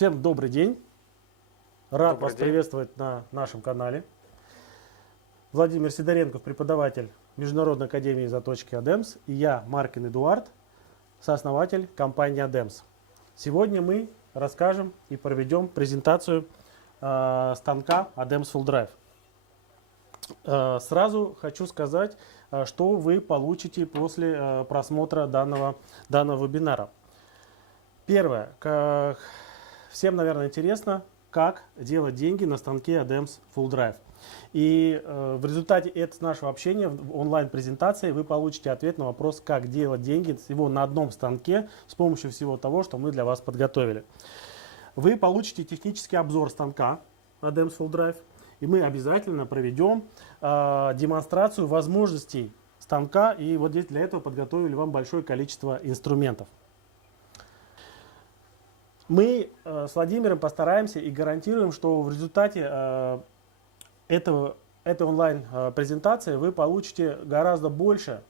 Всем добрый день. Рад Добрый вас день. приветствовать на нашем канале. Владимир Сидоренков, преподаватель Международной академии заточки ADEMS, и я, Маркин Эдуард, сооснователь компании ADEMS. Сегодня мы расскажем и проведем презентацию станка ADEMS Full Drive. Сразу хочу сказать, что вы получите после просмотра данного вебинара. Первое. Всем, наверное, интересно, как делать деньги на станке ADEMS Full Drive. И в результате нашего общения в онлайн-презентации вы получите ответ на вопрос, как делать деньги всего на одном станке с помощью всего того, что мы для вас подготовили. Вы получите технический обзор станка ADEMS Full Drive, и мы обязательно проведем демонстрацию возможностей станка, и вот здесь для этого подготовили вам большое количество инструментов. Мы с Владимиром постараемся и гарантируем, что в результате этой онлайн-презентации вы получите гораздо больше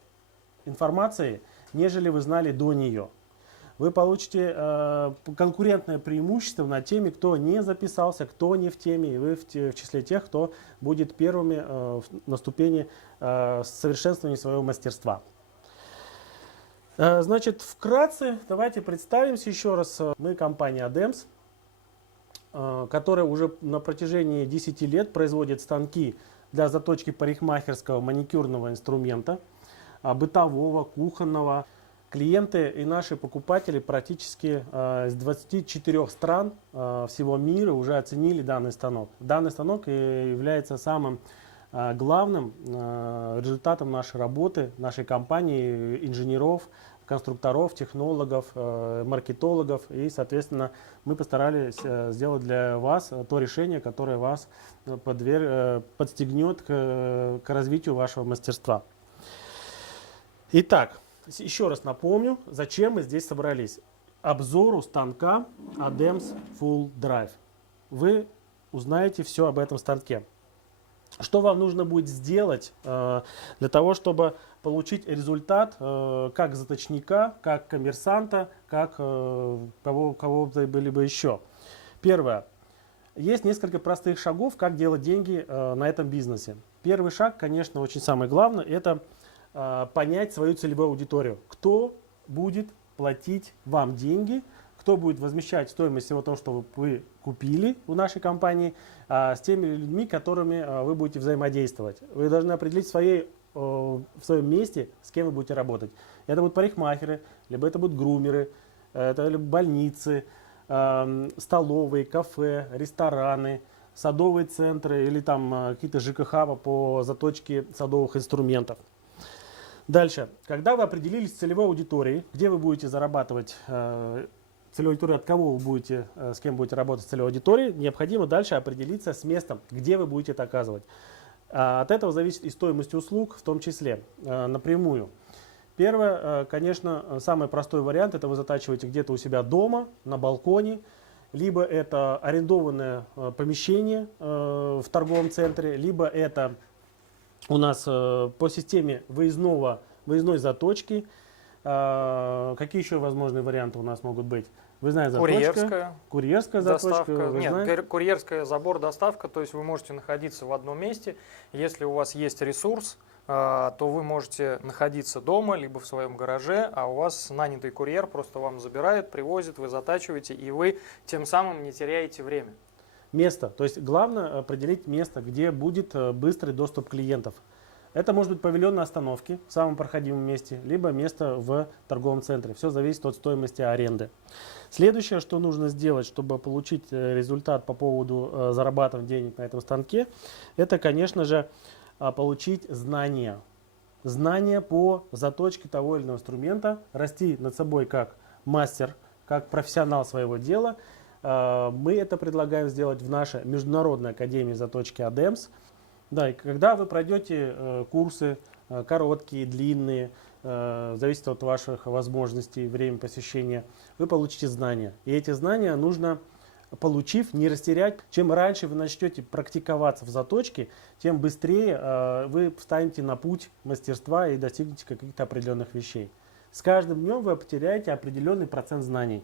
информации, нежели вы знали до нее. Вы получите конкурентное преимущество над теми, кто не записался, кто не в теме, и вы в числе тех, кто будет первыми на ступени совершенствования своего мастерства. Значит, вкратце давайте представимся еще раз. Мы компания ADEMS, которая уже на протяжении 10 лет производит станки для заточки парикмахерского маникюрного инструмента, бытового, кухонного. Клиенты и наши покупатели практически из 24 стран всего мира уже оценили данный станок. Данный станок является самым главным результатом нашей работы, нашей компании, инженеров, конструкторов, технологов, маркетологов. И, соответственно, мы постарались сделать для вас то решение, которое вас подстегнет к развитию вашего мастерства. Итак, еще раз напомню, зачем мы здесь собрались. Обзору станка ADEMS Full Drive. Вы узнаете все об этом станке. Что вам нужно будет сделать для того, чтобы получить результат как заточника, как коммерсанта, как кого-то либо еще. Первое. Есть несколько простых шагов, как делать деньги на этом бизнесе. Первый шаг, конечно, очень самый главный, это понять свою целевую аудиторию. Кто будет платить вам деньги, кто будет возмещать стоимость всего того, что вы купили у нашей компании, с теми людьми, которыми вы будете взаимодействовать. Вы должны определить в своем месте, с кем вы будете работать. Это будут парикмахеры, либо это будут грумеры, это либо больницы, столовые, кафе, рестораны, садовые центры или там какие-то ЖКХ по заточке садовых инструментов. Дальше, когда вы определились с целевой аудиторией, где вы будете зарабатывать, целевой аудитории, от кого вы будете, с кем будете работать с целевой аудиторией, необходимо дальше определиться с местом, где вы будете это оказывать. От этого зависит и стоимость услуг, в том числе напрямую. Первое, конечно, самый простой вариант, это вы затачиваете где-то у себя дома, на балконе, либо это арендованное помещение в торговом центре, либо это у нас по системе выездной заточки. Какие еще возможные варианты у нас могут быть? Вы знаете, заточка, курьерская заточка. Нет, курьерская забор-доставка, то есть вы можете находиться в одном месте. Если у вас есть ресурс, то вы можете находиться дома, либо в своем гараже, а у вас нанятый курьер просто вам забирает, привозит, вы затачиваете, и вы тем самым не теряете время. Место. То есть главное определить место, где будет быстрый доступ клиентов. Это может быть павильон на остановке в самом проходимом месте, либо место в торговом центре. Все зависит от стоимости аренды. Следующее, что нужно сделать, чтобы получить результат по поводу зарабатывания денег на этом станке, это, конечно же, получить знания. Знания по заточке того или иного инструмента, расти над собой как мастер, как профессионал своего дела. Мы это предлагаем сделать в нашей Международной академии заточки ADEMS. Да, и когда вы пройдете курсы, короткие, длинные, зависит от ваших возможностей, время посещения, вы получите знания. И эти знания нужно, получив, не растерять. Чем раньше вы начнете практиковаться в заточке, тем быстрее вы встанете на путь мастерства и достигнете каких-то определенных вещей. С каждым днем вы потеряете определенный процент знаний.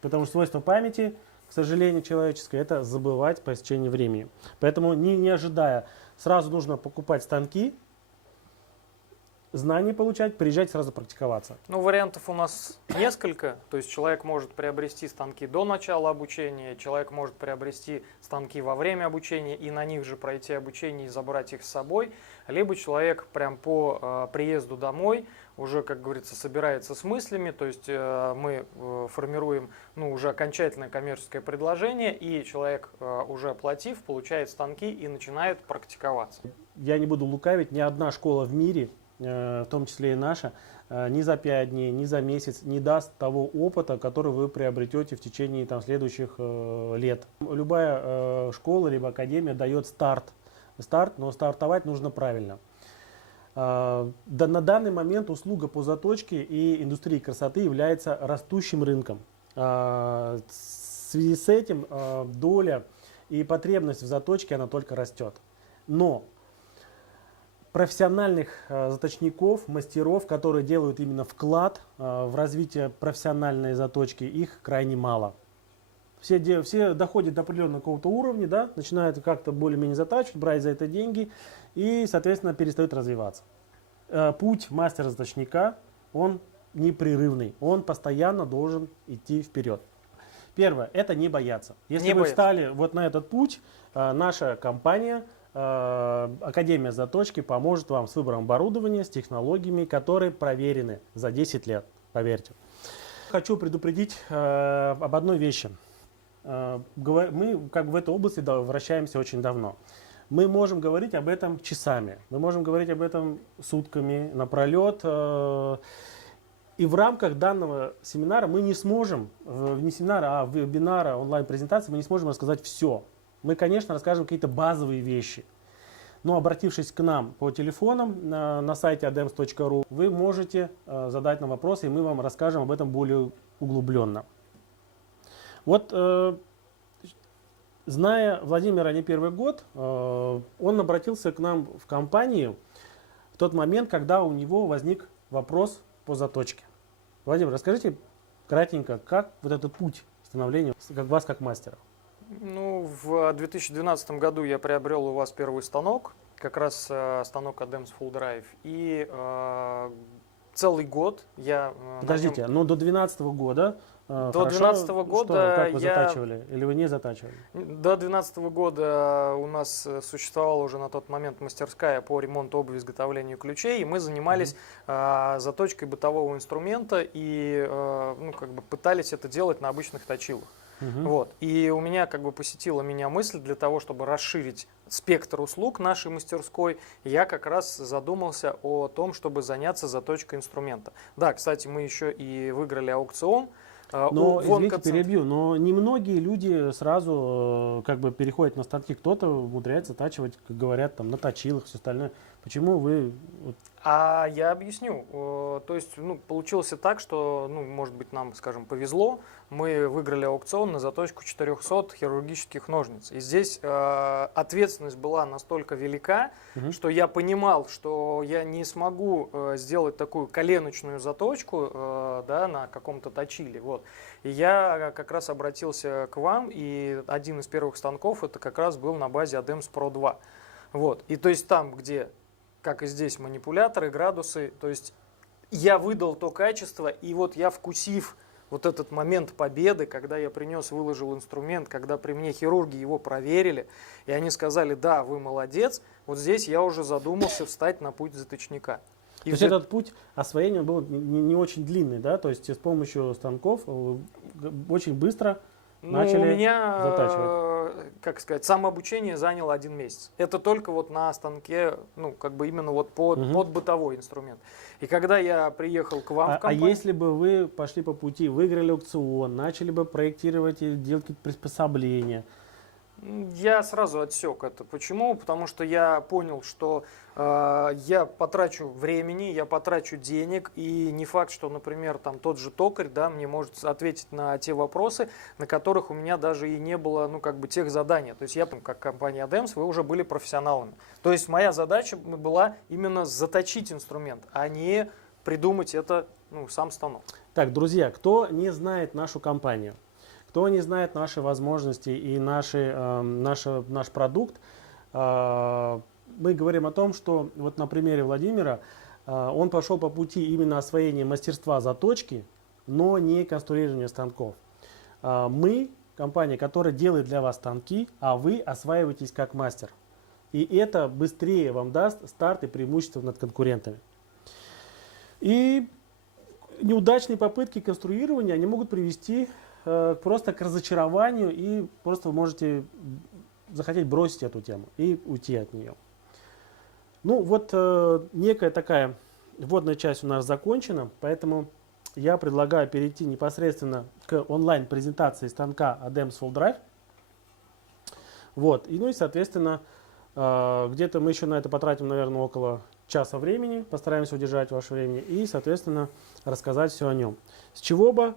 Потому что свойство памяти к сожалению, человеческое, это забывать по истечении времени. Поэтому не ожидая, сразу нужно покупать станки, знания получать, приезжать сразу практиковаться. Ну, вариантов у нас несколько. То есть человек может приобрести станки до начала обучения, человек может приобрести станки во время обучения и на них же пройти обучение и забрать их с собой. Либо человек прям по приезду домой уже, как говорится, собирается с мыслями, то есть мы формируем уже окончательное коммерческое предложение, и человек, уже оплатив, получает станки и начинает практиковаться. Я не буду лукавить, ни одна школа в мире, в том числе и наша, ни за 5 дней, ни за месяц не даст того опыта, который вы приобретете в течение следующих лет. Любая школа либо академия дает старт, но стартовать нужно правильно. На данный момент услуга по заточке и индустрии красоты является растущим рынком. В связи с этим доля и потребность в заточке она только растет. Но профессиональных заточников, мастеров, которые делают именно вклад в развитие профессиональной заточки, их крайне мало. Все доходят до определенного какого-то уровня, да, начинают как-то более-менее затачивать, брать за это деньги и, соответственно, перестают развиваться. Путь мастера-заточника, он непрерывный, он постоянно должен идти вперед. Первое, это не бояться. Если вы встали вот на этот путь, наша компания, Академия заточки, поможет вам с выбором оборудования, с технологиями, которые проверены за 10 лет, поверьте. Хочу предупредить об одной вещи. Мы в этой области вращаемся очень давно. Мы можем говорить об этом часами, мы можем говорить об этом сутками напролет. И в рамках данного семинара мы не сможем, не семинара, а вебинара, онлайн-презентации, мы не сможем рассказать все. Мы, конечно, расскажем какие-то базовые вещи. Но обратившись к нам по телефонам на сайте adems.ru, вы можете задать нам вопросы, и мы вам расскажем об этом более углубленно. Вот, зная Владимира не первый год, он обратился к нам в компанию в тот момент, когда у него возник вопрос по заточке. Владимир, расскажите кратенько, как вот этот путь становления вас как мастера? Ну, в 2012 году я приобрел у вас первый станок, как раз станок ADEMS Full Drive, и целый год я... Подождите, но до 2012 года... До 2012 года как вы затачивали? Или вы не затачивали? До 2012 года у нас существовала уже на тот момент мастерская по ремонту обуви, изготовлению ключей, и мы занимались заточкой бытового инструмента и пытались это делать на обычных точилах. Вот. И у меня посетила меня мысль для того, чтобы расширить спектр услуг нашей мастерской, я как раз задумался о том, чтобы заняться заточкой инструмента. Да, кстати, мы еще и выиграли аукцион. Но, извините, перебью, но немногие люди сразу переходят на станки. Кто-то умудряется затачивать, как говорят, на точилах, все остальное. Почему вы... А я объясню. То есть, получилось так, что, может быть, нам, скажем, повезло. Мы выиграли аукцион на заточку 400 хирургических ножниц. И здесь ответственность была настолько велика, что я понимал, что я не смогу сделать такую коленочную заточку на каком-то точиле. Вот. И я как раз обратился к вам, и один из первых станков это как раз был на базе ADEMS Pro 2. Вот. И то есть там, где, как и здесь, манипуляторы, градусы, то есть я выдал то качество, и вот я, вкусив вот этот момент победы, когда я принес, выложил инструмент, когда при мне хирурги его проверили, и они сказали: да, вы молодец, вот здесь я уже задумался встать на путь заточника. То есть этот путь освоения был не очень длинный, да? То есть с помощью станков очень быстро начали у меня, затачивать. самообучение заняло 1 месяц. Это только вот на станке, именно вот под бытовой инструмент. И когда я приехал к вам в компанию... А если бы вы пошли по пути, выиграли аукцион, начали бы проектировать и делать какие-то приспособления? Я сразу отсек это. Почему? Потому что я понял, что я потрачу времени, я потрачу денег, и не факт, что, например, тот же токарь, мне может ответить на те вопросы, на которых у меня даже и не было, тех заданий. То есть я, как компания ADEMS, вы уже были профессионалами. То есть моя задача была именно заточить инструмент, а не придумать это, сам станок. Так, друзья, кто не знает нашу компанию, Кто не знает наши возможности и наш продукт, мы говорим о том, что вот на примере Владимира, он пошел по пути именно освоения мастерства заточки, но не конструирования станков. Мы компания, которая делает для вас станки, а вы осваиваетесь как мастер. И это быстрее вам даст старт и преимущество над конкурентами. И неудачные попытки конструирования, они могут привести просто к разочарованию, и просто вы можете захотеть бросить эту тему и уйти от нее. Ну вот некая такая вводная часть у нас закончена, поэтому я предлагаю перейти непосредственно к онлайн-презентации станка ADEMS Full Drive. Вот. И, ну и, соответственно, где-то мы еще на это потратим, наверное, около часа времени, постараемся удержать ваше время и, соответственно, рассказать все о нем. С чего бы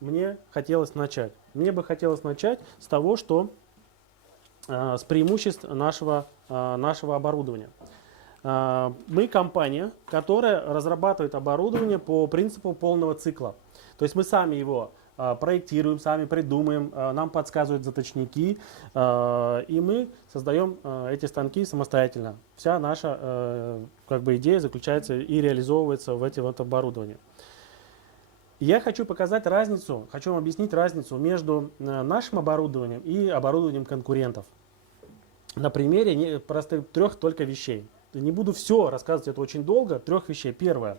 мне хотелось начать? Мне бы хотелось начать с того, что с преимуществ нашего оборудования. Мы компания, которая разрабатывает оборудование по принципу полного цикла. То есть мы сами его проектируем, сами придумаем, нам подсказывают заточники, и мы создаем эти станки самостоятельно. Вся наша идея заключается и реализовывается в это оборудование. Я хочу показать разницу, хочу вам объяснить разницу между нашим оборудованием и оборудованием конкурентов. На примере простых трех только вещей. Не буду все рассказывать, это очень долго. Трех вещей. Первое.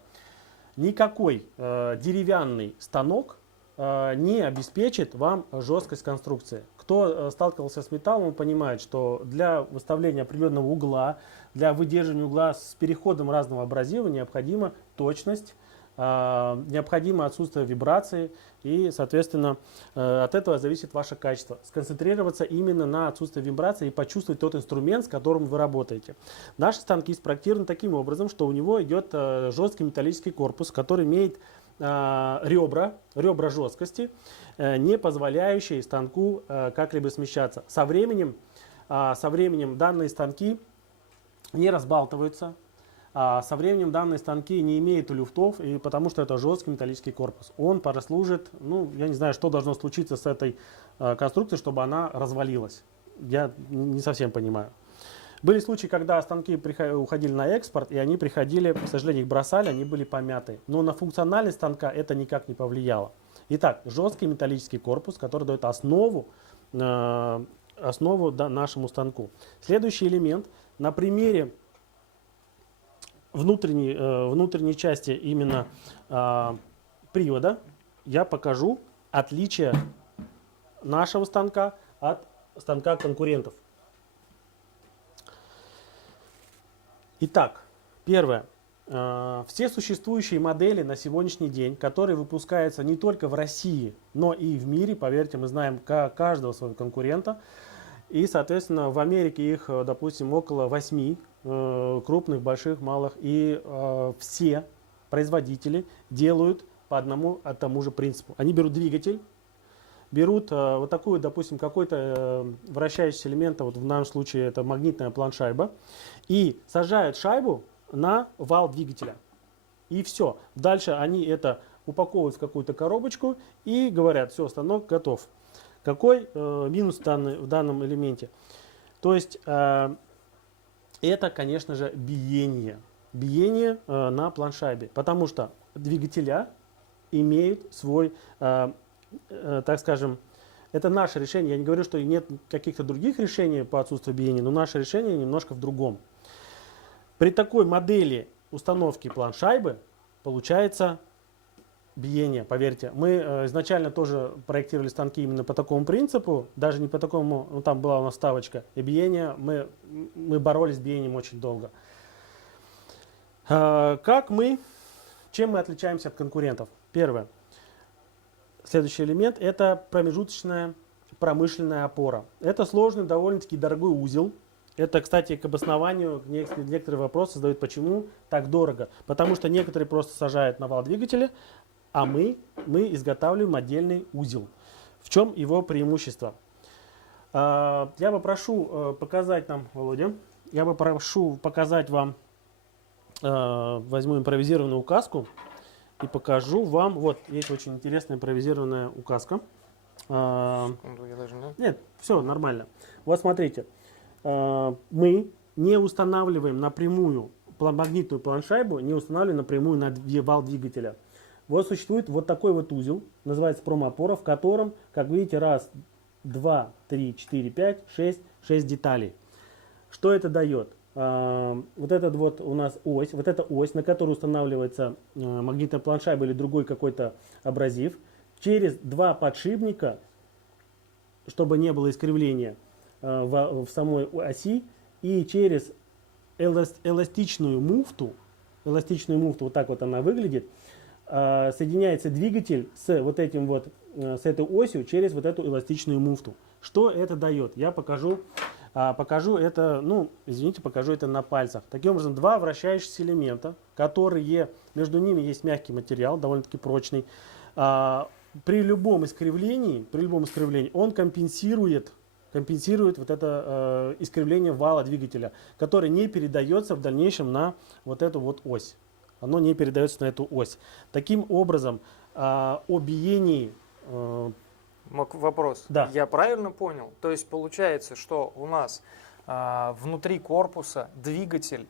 Никакой деревянный станок не обеспечит вам жесткость конструкции. Кто сталкивался с металлом, он понимает, что для выставления определенного угла, для выдерживания угла с переходом разного абразива необходима точность, необходимо отсутствие вибрации, и, соответственно, от этого зависит ваше качество. Сконцентрироваться именно на отсутствии вибрации и почувствовать тот инструмент, с которым вы работаете. Наши станки спроектированы таким образом, что у него идет жесткий металлический корпус, который имеет ребра жесткости, не позволяющие станку как-либо смещаться. Со временем данные станки не разбалтываются. Со временем данные станки не имеют люфтов, и потому что это жесткий металлический корпус. Он прослужит, ну, я не знаю, что должно случиться с этой конструкцией, чтобы она развалилась. Я не совсем понимаю. Были случаи, когда станки уходили на экспорт, и они приходили, к сожалению, их бросали, они были помяты. Но на функциональность станка это никак не повлияло. Итак, жесткий металлический корпус, который дает основу нашему станку. Следующий элемент. На примере внутренней части именно привода я покажу отличие нашего станка от станка конкурентов. Итак, первое. Все существующие модели на сегодняшний день, которые выпускаются не только в России, но и в мире, поверьте, мы знаем каждого своего конкурента. И, соответственно, в Америке их, допустим, около 8 крупных, больших, малых. И все производители делают по одному и тому же принципу. Они берут двигатель, берут вот такую, допустим, какой-то вращающийся элемент, вот в нашем случае это магнитная планшайба, и сажают шайбу на вал двигателя. И все. Дальше они это упаковывают в какую-то коробочку и говорят, все, станок готов. Какой минус в данном элементе? То есть это, конечно же, биение. Биение на планшайбе. Потому что двигателя имеют свой, так скажем, это наше решение. Я не говорю, что нет каких-то других решений по отсутствию биения, но наше решение немножко в другом. При такой модели установки планшайбы получается биение, поверьте. Мы изначально тоже проектировали станки именно по такому принципу, даже не по такому, ну там была у нас ставочка, и биение, мы боролись с биением очень долго. Чем мы отличаемся от конкурентов? Первое. Следующий элемент – это промежуточная промышленная опора. Это сложный, довольно-таки дорогой узел. Это, кстати, к обоснованию некоторые вопросы задают, почему так дорого. Потому что некоторые просто сажают на вал двигателя, а мы изготавливаем отдельный узел. В чем его преимущество? Я попрошу показать нам, Володя, я попрошу показать вам, возьму импровизированную указку и покажу вам. Вот, есть очень интересная импровизированная указка. Секунду, я даже не... Нет, все нормально. Вот смотрите, мы не устанавливаем напрямую магнитную планшайбу, не устанавливаем напрямую на вал двигателя. Вот существует вот такой вот узел, называется промоопора, в котором, как видите, раз, два, три, четыре, пять, шесть деталей. Что это дает? Вот этот вот у нас ось, вот эта ось, на которую устанавливается магнитная планшайба или другой какой-то абразив, через два подшипника, чтобы не было искривления в самой оси, и через эластичную муфту, вот так вот она выглядит, соединяется двигатель с вот этим вот, с этой осью через вот эту эластичную муфту. Что это дает? Я покажу это, ну, извините, покажу это на пальцах. Таким образом, два вращающихся элемента, которые, между ними есть мягкий материал, довольно-таки прочный. При любом искривлении он компенсирует вот это искривление вала двигателя, которое не передается в дальнейшем на вот эту вот ось. Оно не передается на эту ось. Таким образом, о биении... Вопрос. Да. Я правильно понял? То есть получается, что у нас внутри корпуса двигатель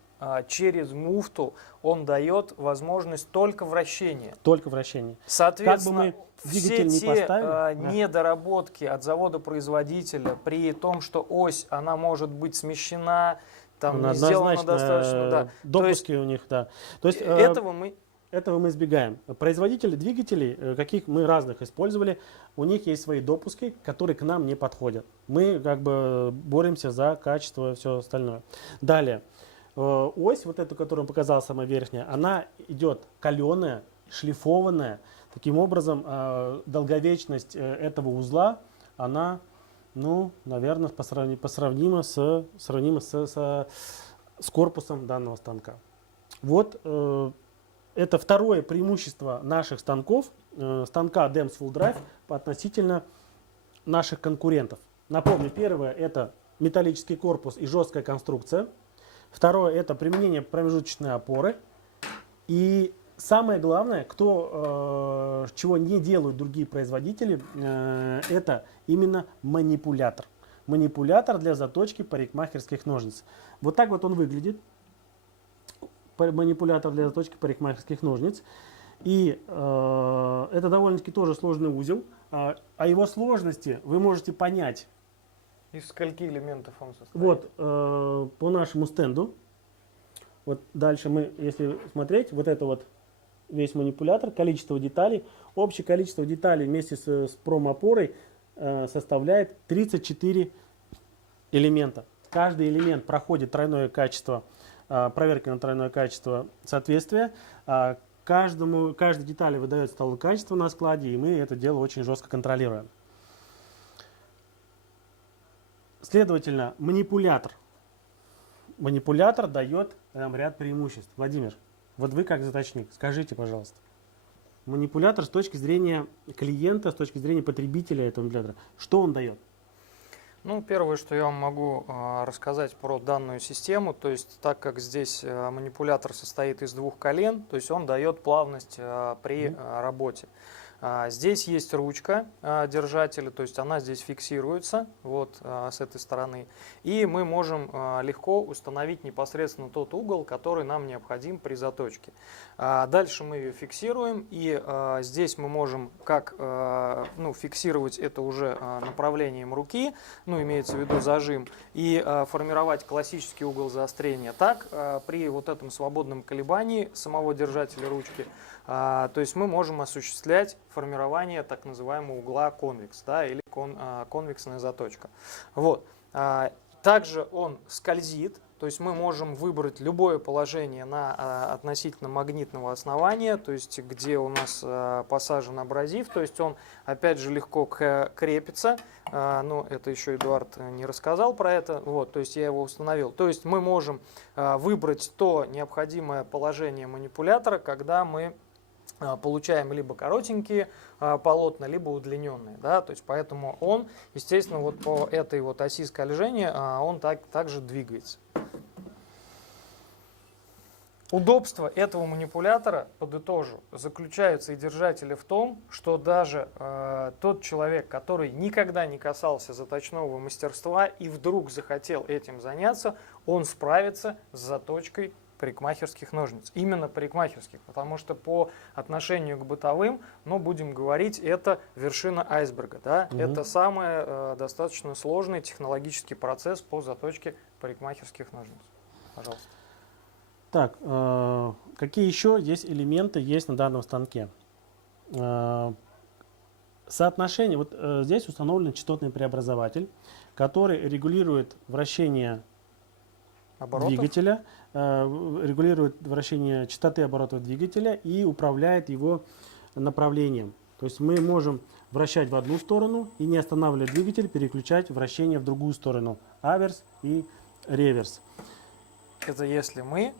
через муфту, он дает возможность только вращения. Только вращение. Соответственно, как бы мы все двигатель не те поставили, недоработки от завода-производителя при том, что ось, она может быть смещена, там не сделана достаточно. Да. Допуски у них, да. То есть, этого мы избегаем. Производители двигателей, каких мы разных использовали, у них есть свои допуски, которые к нам не подходят. Мы как бы боремся за качество и все остальное. Далее. Ось, вот эту, которую я показал, самая верхняя, она идет каленая, шлифованная. Таким образом, долговечность этого узла, она, ну, наверное, сравнима с корпусом данного станка. Вот это второе преимущество наших станков, станка DEMS Full Drive относительно наших конкурентов. Напомню, первое – это металлический корпус и жесткая конструкция. Второе – это применение промежуточной опоры. И самое главное, чего не делают другие производители, это именно манипулятор. Манипулятор для заточки парикмахерских ножниц. Вот так вот он выглядит. Манипулятор для заточки парикмахерских ножниц. И это довольно-таки тоже сложный узел. О его сложности вы можете понять. Из скольки элементов он состоит? Вот по нашему стенду. Вот дальше мы, если смотреть, вот это вот весь манипулятор, количество деталей. Общее количество деталей вместе с промопорой составляет 34 элемента. Каждый элемент проходит тройное качество, проверки на тройное качество соответствия. Каждой детали выдается талон качества на складе, и мы это дело очень жестко контролируем. Следовательно, манипулятор дает нам ряд преимуществ. Владимир, вот вы как заточник, скажите, пожалуйста, манипулятор с точки зрения клиента, с точки зрения потребителя этого манипулятора, что он дает? Ну, первое, что я вам могу рассказать про данную систему, то есть так как здесь манипулятор состоит из двух колен, то есть он дает плавность при работе. Здесь есть ручка держателя, то есть она здесь фиксируется вот с этой стороны. И мы можем легко установить непосредственно тот угол, который нам необходим при заточке. Дальше мы ее фиксируем, и здесь мы можем как фиксировать это уже направлением руки, ну имеется в виду зажим, и формировать классический угол заострения. Так при вот этом свободном колебании самого держателя ручки, то есть мы можем осуществлять формирование так называемого угла конвекс, да, или конвексная заточка. Вот. Также он скользит, то есть мы можем выбрать любое положение на относительно магнитного основания, то есть где у нас посажен абразив, то есть он опять же легко крепится, но это еще Эдуард не рассказал про это, вот, то есть я его установил. То есть мы можем выбрать то необходимое положение манипулятора, когда мы получаем либо коротенькие полотна, либо удлиненные, да, то есть поэтому он, естественно, вот по этой вот оси скольжения он также двигается. Удобство этого манипулятора, подытожу, заключается и держателя в том, что даже тот человек, который никогда не касался заточного мастерства и вдруг захотел этим заняться, он справится с заточкой парикмахерских ножниц. Именно парикмахерских, потому что по отношению к бытовым, ну, будем говорить, это вершина айсберга. Да? Это самый достаточно сложный технологический процесс по заточке парикмахерских ножниц. Пожалуйста. Так, какие еще есть элементы есть на данном станке? Соотношение, вот здесь установлен частотный преобразователь, который регулирует вращение Оборотов? двигателя, регулирует вращение частоты оборотов двигателя и управляет его направлением. То есть мы можем вращать в одну сторону и, не останавливая двигатель, переключать вращение в другую сторону, аверс и реверс. Это если мы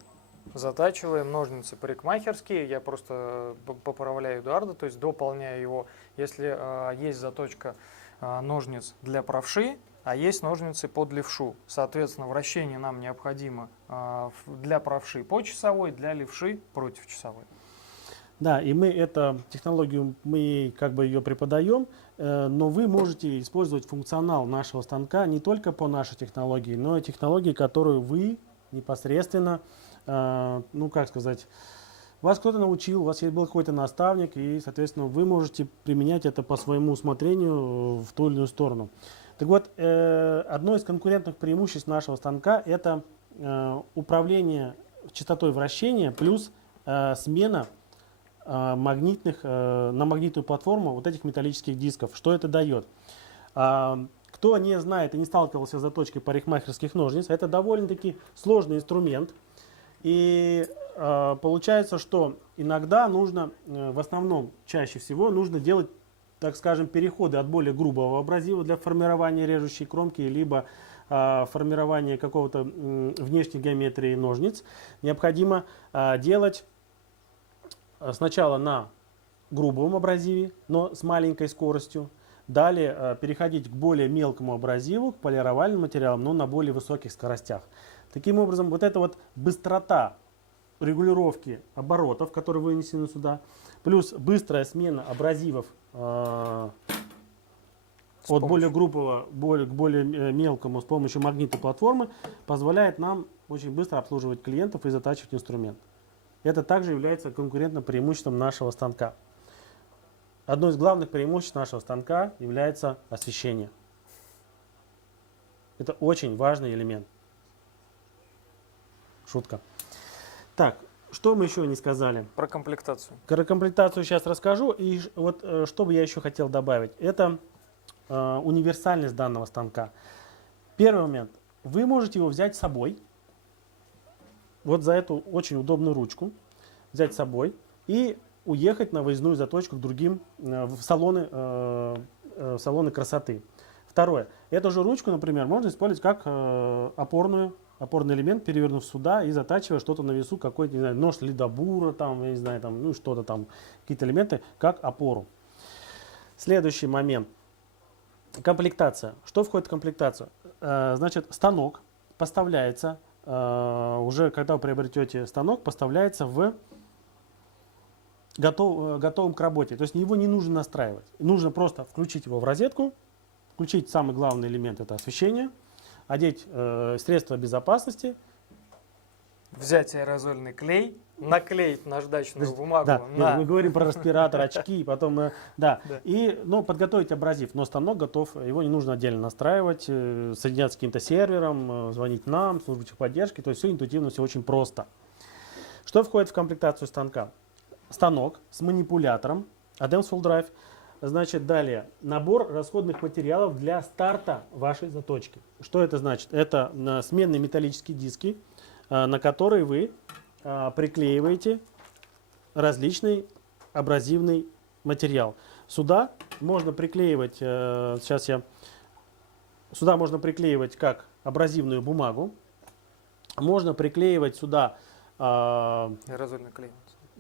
затачиваем ножницы парикмахерские, я просто поправляю Эдуарда, то есть дополняю его. Если есть заточка ножниц для правши, а есть ножницы под левшу. Соответственно, вращение нам необходимо для правши по часовой, для левши против часовой. Да, и мы эту технологию, мы как бы ее преподаем, но вы можете использовать функционал нашего станка не только по нашей технологии, но и технологии, которую вы непосредственно, ну как сказать, вас кто-то научил, у вас был какой-то наставник, и, соответственно, вы можете применять это по своему усмотрению в ту или иную сторону. Так вот, одно из конкурентных преимуществ нашего станка – это управление частотой вращения плюс смена на магнитную платформу вот этих металлических дисков. Что это дает? Кто не знает и не сталкивался с заточкой парикмахерских ножниц, это довольно-таки сложный инструмент. И получается, что иногда нужно, в основном, чаще всего, нужно делать, так скажем, переходы от более грубого абразива для формирования режущей кромки, либо формирования какого-то внешней геометрии ножниц. Необходимо делать сначала на грубом абразиве, но с маленькой скоростью. Далее переходить к более мелкому абразиву, к полировальным материалам, но на более высоких скоростях. Таким образом, вот эта вот быстрота регулировки оборотов, которые вынесены сюда, плюс быстрая смена абразивов от более грубого к более мелкому с помощью магнитной платформы позволяет нам очень быстро обслуживать клиентов и затачивать инструмент. Это также является конкурентным преимуществом нашего станка. Одно из главных преимуществ нашего станка является освещение. Это очень важный элемент. Шутка. Так, что мы еще не сказали? Про комплектацию. Про комплектацию сейчас расскажу. И вот что бы я еще хотел добавить. Это универсальность данного станка. Первый момент. Вы можете его взять с собой. Вот за эту очень удобную ручку. Взять с собой и уехать на выездную заточку к другим в салоны красоты. Второе. Эту же ручку, например, можно использовать как опорный элемент, перевернув сюда и затачивая что-то на весу, какой-то, не знаю, нож ледобура, там, я не знаю, там, ну что-то там, какие-то элементы, как опору. Следующий момент. Комплектация. Что входит в комплектацию? Значит, станок поставляется, уже когда вы приобретете станок, поставляется в готовым к работе. То есть его не нужно настраивать. Нужно просто включить его в розетку, включить самый главный элемент, это освещение, одеть средства безопасности. Взять аэрозольный клей, наклеить наждачную бумагу. Да, мы говорим про респиратор, очки, потом, и, подготовить абразив, но станок готов, его не нужно отдельно настраивать, соединять с каким-то сервером, звонить нам, службу техподдержки, то есть все интуитивно, все очень просто. Что входит в комплектацию станка? Станок с манипулятором ADEMS Full Drive. Значит, далее набор расходных материалов для старта вашей заточки. Что это значит? Это сменные металлические диски, на которые вы приклеиваете различный абразивный материал. Сюда можно приклеивать, сюда можно приклеивать как абразивную бумагу, можно приклеивать сюда аэрозольный клей.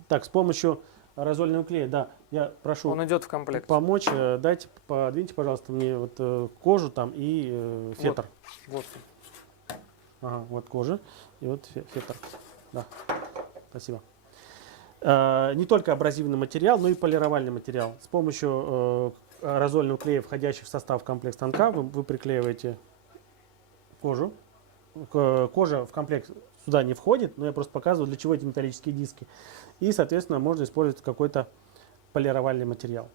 Так, с помощью аэрозольного клея, да, я прошу. Он идет в комплект. Помочь, подвиньте, пожалуйста, мне вот кожу там и фетр. Вот. Ага, вот кожа и вот фетр. Да. Спасибо. Не только абразивный материал, но и полировальный материал. С помощью аэрозольного клея, входящих в состав комплекта станка, вы приклеиваете кожу. Кожа в комплект сюда не входит, но я просто показываю, для чего эти металлические диски. И, соответственно, можно использовать какой-то полировальный материал.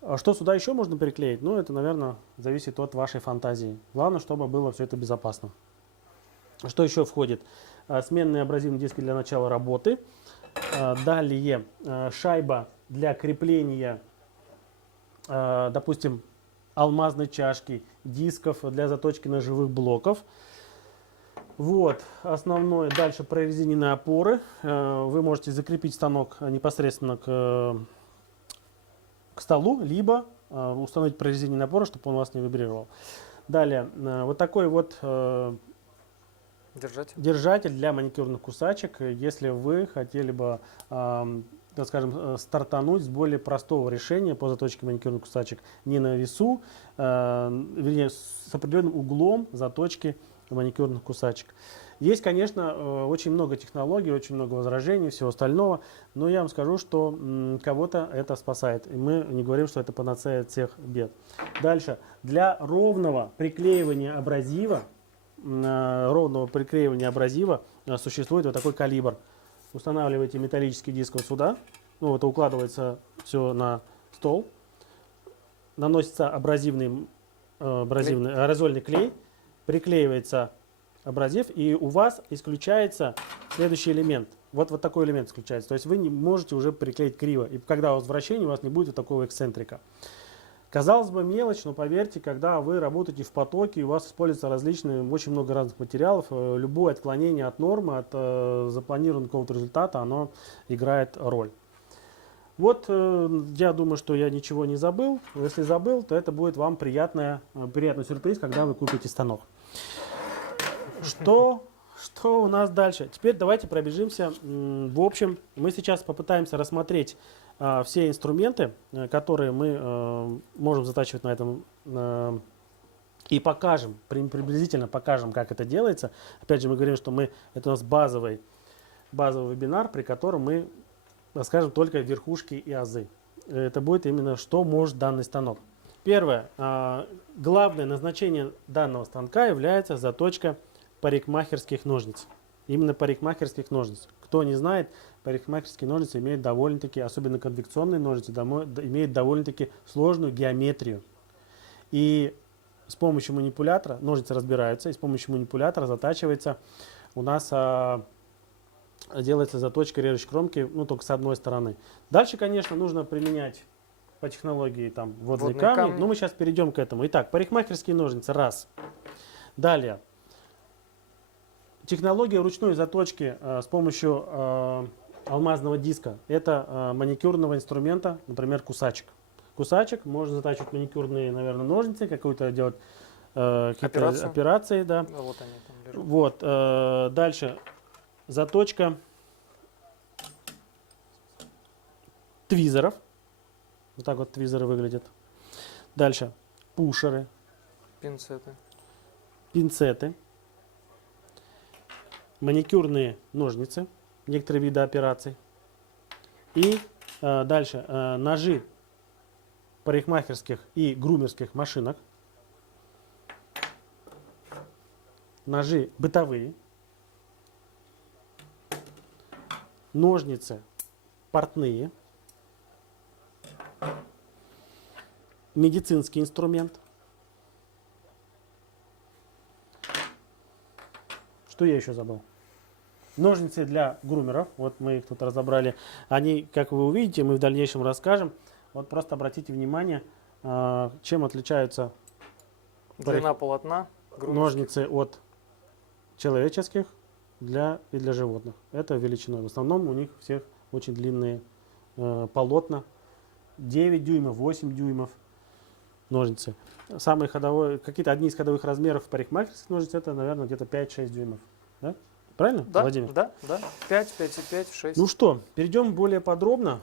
А что сюда еще можно приклеить? Ну, это, наверное, зависит от вашей фантазии. Главное, чтобы было все это безопасно. Что еще входит? Сменные абразивные диски для начала работы. Далее шайба для крепления, допустим, алмазной чашки, дисков для заточки ножевых блоков. Вот, основное. Дальше прорезиненные опоры. Вы можете закрепить станок непосредственно к столу, либо установить прорезиненные опоры, чтобы он у вас не вибрировал. Далее, вот такой вот держатель для маникюрных кусачек, если вы хотели бы, так скажем, стартануть с более простого решения по заточке маникюрных кусачек. Не на весу, вернее, с определенным углом заточки маникюрных кусачек. Есть, конечно, очень много технологий, очень много возражений, всего остального, но я вам скажу, что кого-то это спасает. И мы не говорим, что это панацея от всех бед. Дальше. Для ровного приклеивания абразива, существует вот такой калибр. Устанавливаете металлический диск вот сюда, ну, это укладывается все на стол, наносится аэрозольный клей, приклеивается абразив, и у вас исключается следующий элемент. Вот такой элемент исключается. То есть вы не можете уже приклеить криво. И когда у вас вращение, у вас не будет вот такого эксцентрика. Казалось бы, мелочь, но поверьте, когда вы работаете в потоке, у вас используются различные, очень много разных материалов, любое отклонение от нормы, от запланированного какого-то результата, оно играет роль. Вот, я думаю, что я ничего не забыл. Если забыл, то это будет вам приятный сюрприз, когда вы купите станок. Что у нас дальше? Теперь давайте пробежимся. В общем, мы сейчас попытаемся рассмотреть все инструменты, которые мы можем затачивать на этом, и покажем, приблизительно покажем, как это делается. Опять же, мы говорим, что это у нас базовый вебинар, при котором мы расскажем только верхушки и азы. Это будет именно, что может данный станок. Первое. Главное назначение данного станка является заточка парикмахерских ножниц. Именно парикмахерских ножниц. Кто не знает, парикмахерские ножницы имеют довольно-таки, особенно конвекционные ножницы, имеют довольно-таки сложную геометрию. И с помощью манипулятора, ножницы разбираются, и с помощью манипулятора затачивается, у нас делается заточка режущей кромки, ну, только с одной стороны. Дальше, конечно, нужно применять по технологии там водные камни, но мы сейчас перейдем к этому. Итак, парикмахерские ножницы, раз. Далее. Технология ручной заточки с помощью алмазного диска. Это маникюрного инструмента, например, кусачек. Кусачек, можно затачивать маникюрные, наверное, ножницы, какую-то делать операции. Да. Вот они там лежат. Вот, дальше. Заточка твизеров. Вот так вот твизеры выглядят. Дальше. Пушеры. Пинцеты. Маникюрные ножницы, некоторые виды операций. И дальше ножи парикмахерских и грумерских машинок. Ножи бытовые. Ножницы портные. Медицинский инструмент. Что я еще забыл? Ножницы для грумеров. Вот мы их тут разобрали. Они, как вы увидите, мы в дальнейшем расскажем. Вот просто обратите внимание, чем отличаются длина полотна ножницы от человеческих и для животных. Это величиной. В основном у них всех очень длинные полотна. 9 дюймов, 8 дюймов ножницы. Самые ходовые, какие-то одни из ходовых размеров парикмахерских ножниц, это, наверное, где-то 5-6 дюймов. Да? Правильно, да, Владимир? Да. 5, 5,5, 6. Ну что, перейдем более подробно.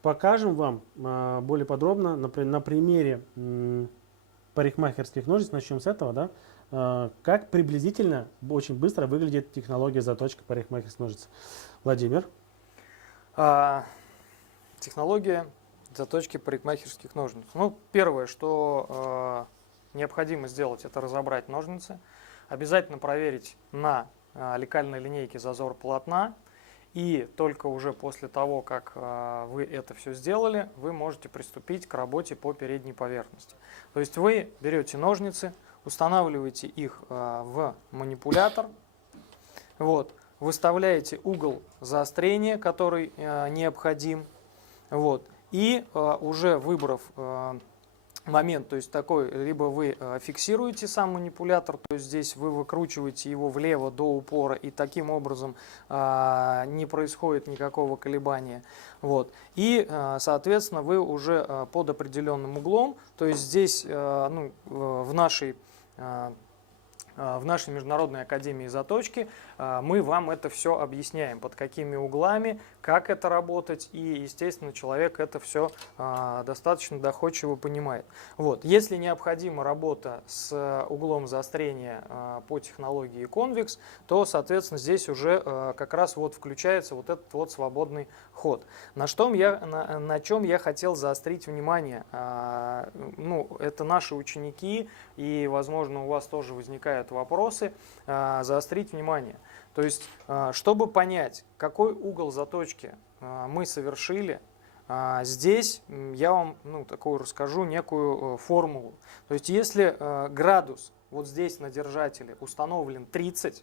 Покажем вам более подробно на примере парикмахерских ножниц, начнем с этого, да? Как приблизительно, очень быстро выглядит технология заточки парикмахерских ножниц? Владимир? Технология заточки парикмахерских ножниц. Ну, первое, что необходимо сделать, это разобрать ножницы. Обязательно проверить на лекальной линейке зазор полотна. И только уже после того, как вы это все сделали, вы можете приступить к работе по передней поверхности. То есть вы берете ножницы, устанавливаете их в манипулятор, вот, выставляете угол заострения, который необходим, вот, и уже выбрав момент, то есть такой, либо вы фиксируете сам манипулятор, то есть здесь вы выкручиваете его влево до упора, и таким образом не происходит никакого колебания. Вот. И, соответственно, вы уже под определенным углом, то есть здесь в нашей Международной академии заточки мы вам это все объясняем, под какими углами, как это работать, и, естественно, человек это все достаточно доходчиво понимает. Вот. Если необходима работа с углом заострения по технологии Convex, то, соответственно, здесь уже как раз вот включается вот этот вот свободный ход. На чем я хотел заострить внимание? Это наши ученики, и, возможно, у вас тоже возникают вопросы, заострить внимание. То есть, чтобы понять, какой угол заточки мы совершили, здесь я вам такую расскажу некую формулу. То есть, если градус вот здесь на держателе установлен 30,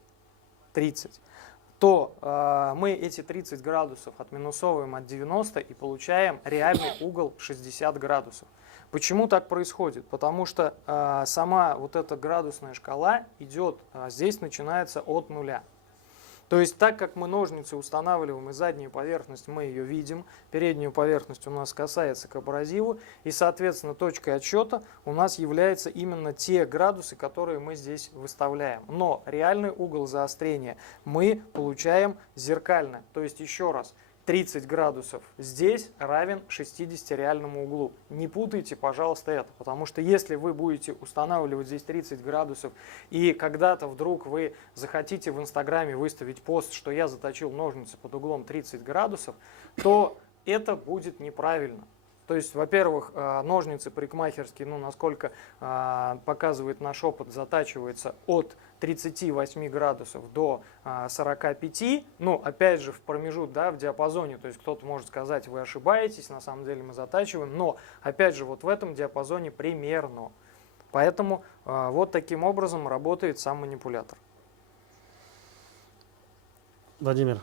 то мы эти 30 градусов отминусовываем от 90 и получаем реальный угол 60 градусов. Почему так происходит? Потому что сама вот эта градусная шкала идет, здесь начинается от нуля. То есть так как мы ножницы устанавливаем и заднюю поверхность мы ее видим, переднюю поверхность у нас касается к абразиву, и соответственно точкой отсчета у нас являются именно те градусы, которые мы здесь выставляем. Но реальный угол заострения мы получаем зеркально. То есть еще раз, 30 градусов здесь равен 60 реальному углу. Не путайте, пожалуйста, это, потому что если вы будете устанавливать здесь 30 градусов, и когда-то вдруг вы захотите в Инстаграме выставить пост, что я заточил ножницы под углом 30 градусов, то это будет неправильно. То есть, во-первых, ножницы парикмахерские, насколько показывает наш опыт, затачиваются от 38 градусов до 45, опять же, в промежутке, в диапазоне, то есть кто-то может сказать, вы ошибаетесь, на самом деле мы затачиваем, но, опять же, вот в этом диапазоне примерно. Поэтому вот таким образом работает сам манипулятор. Владимир,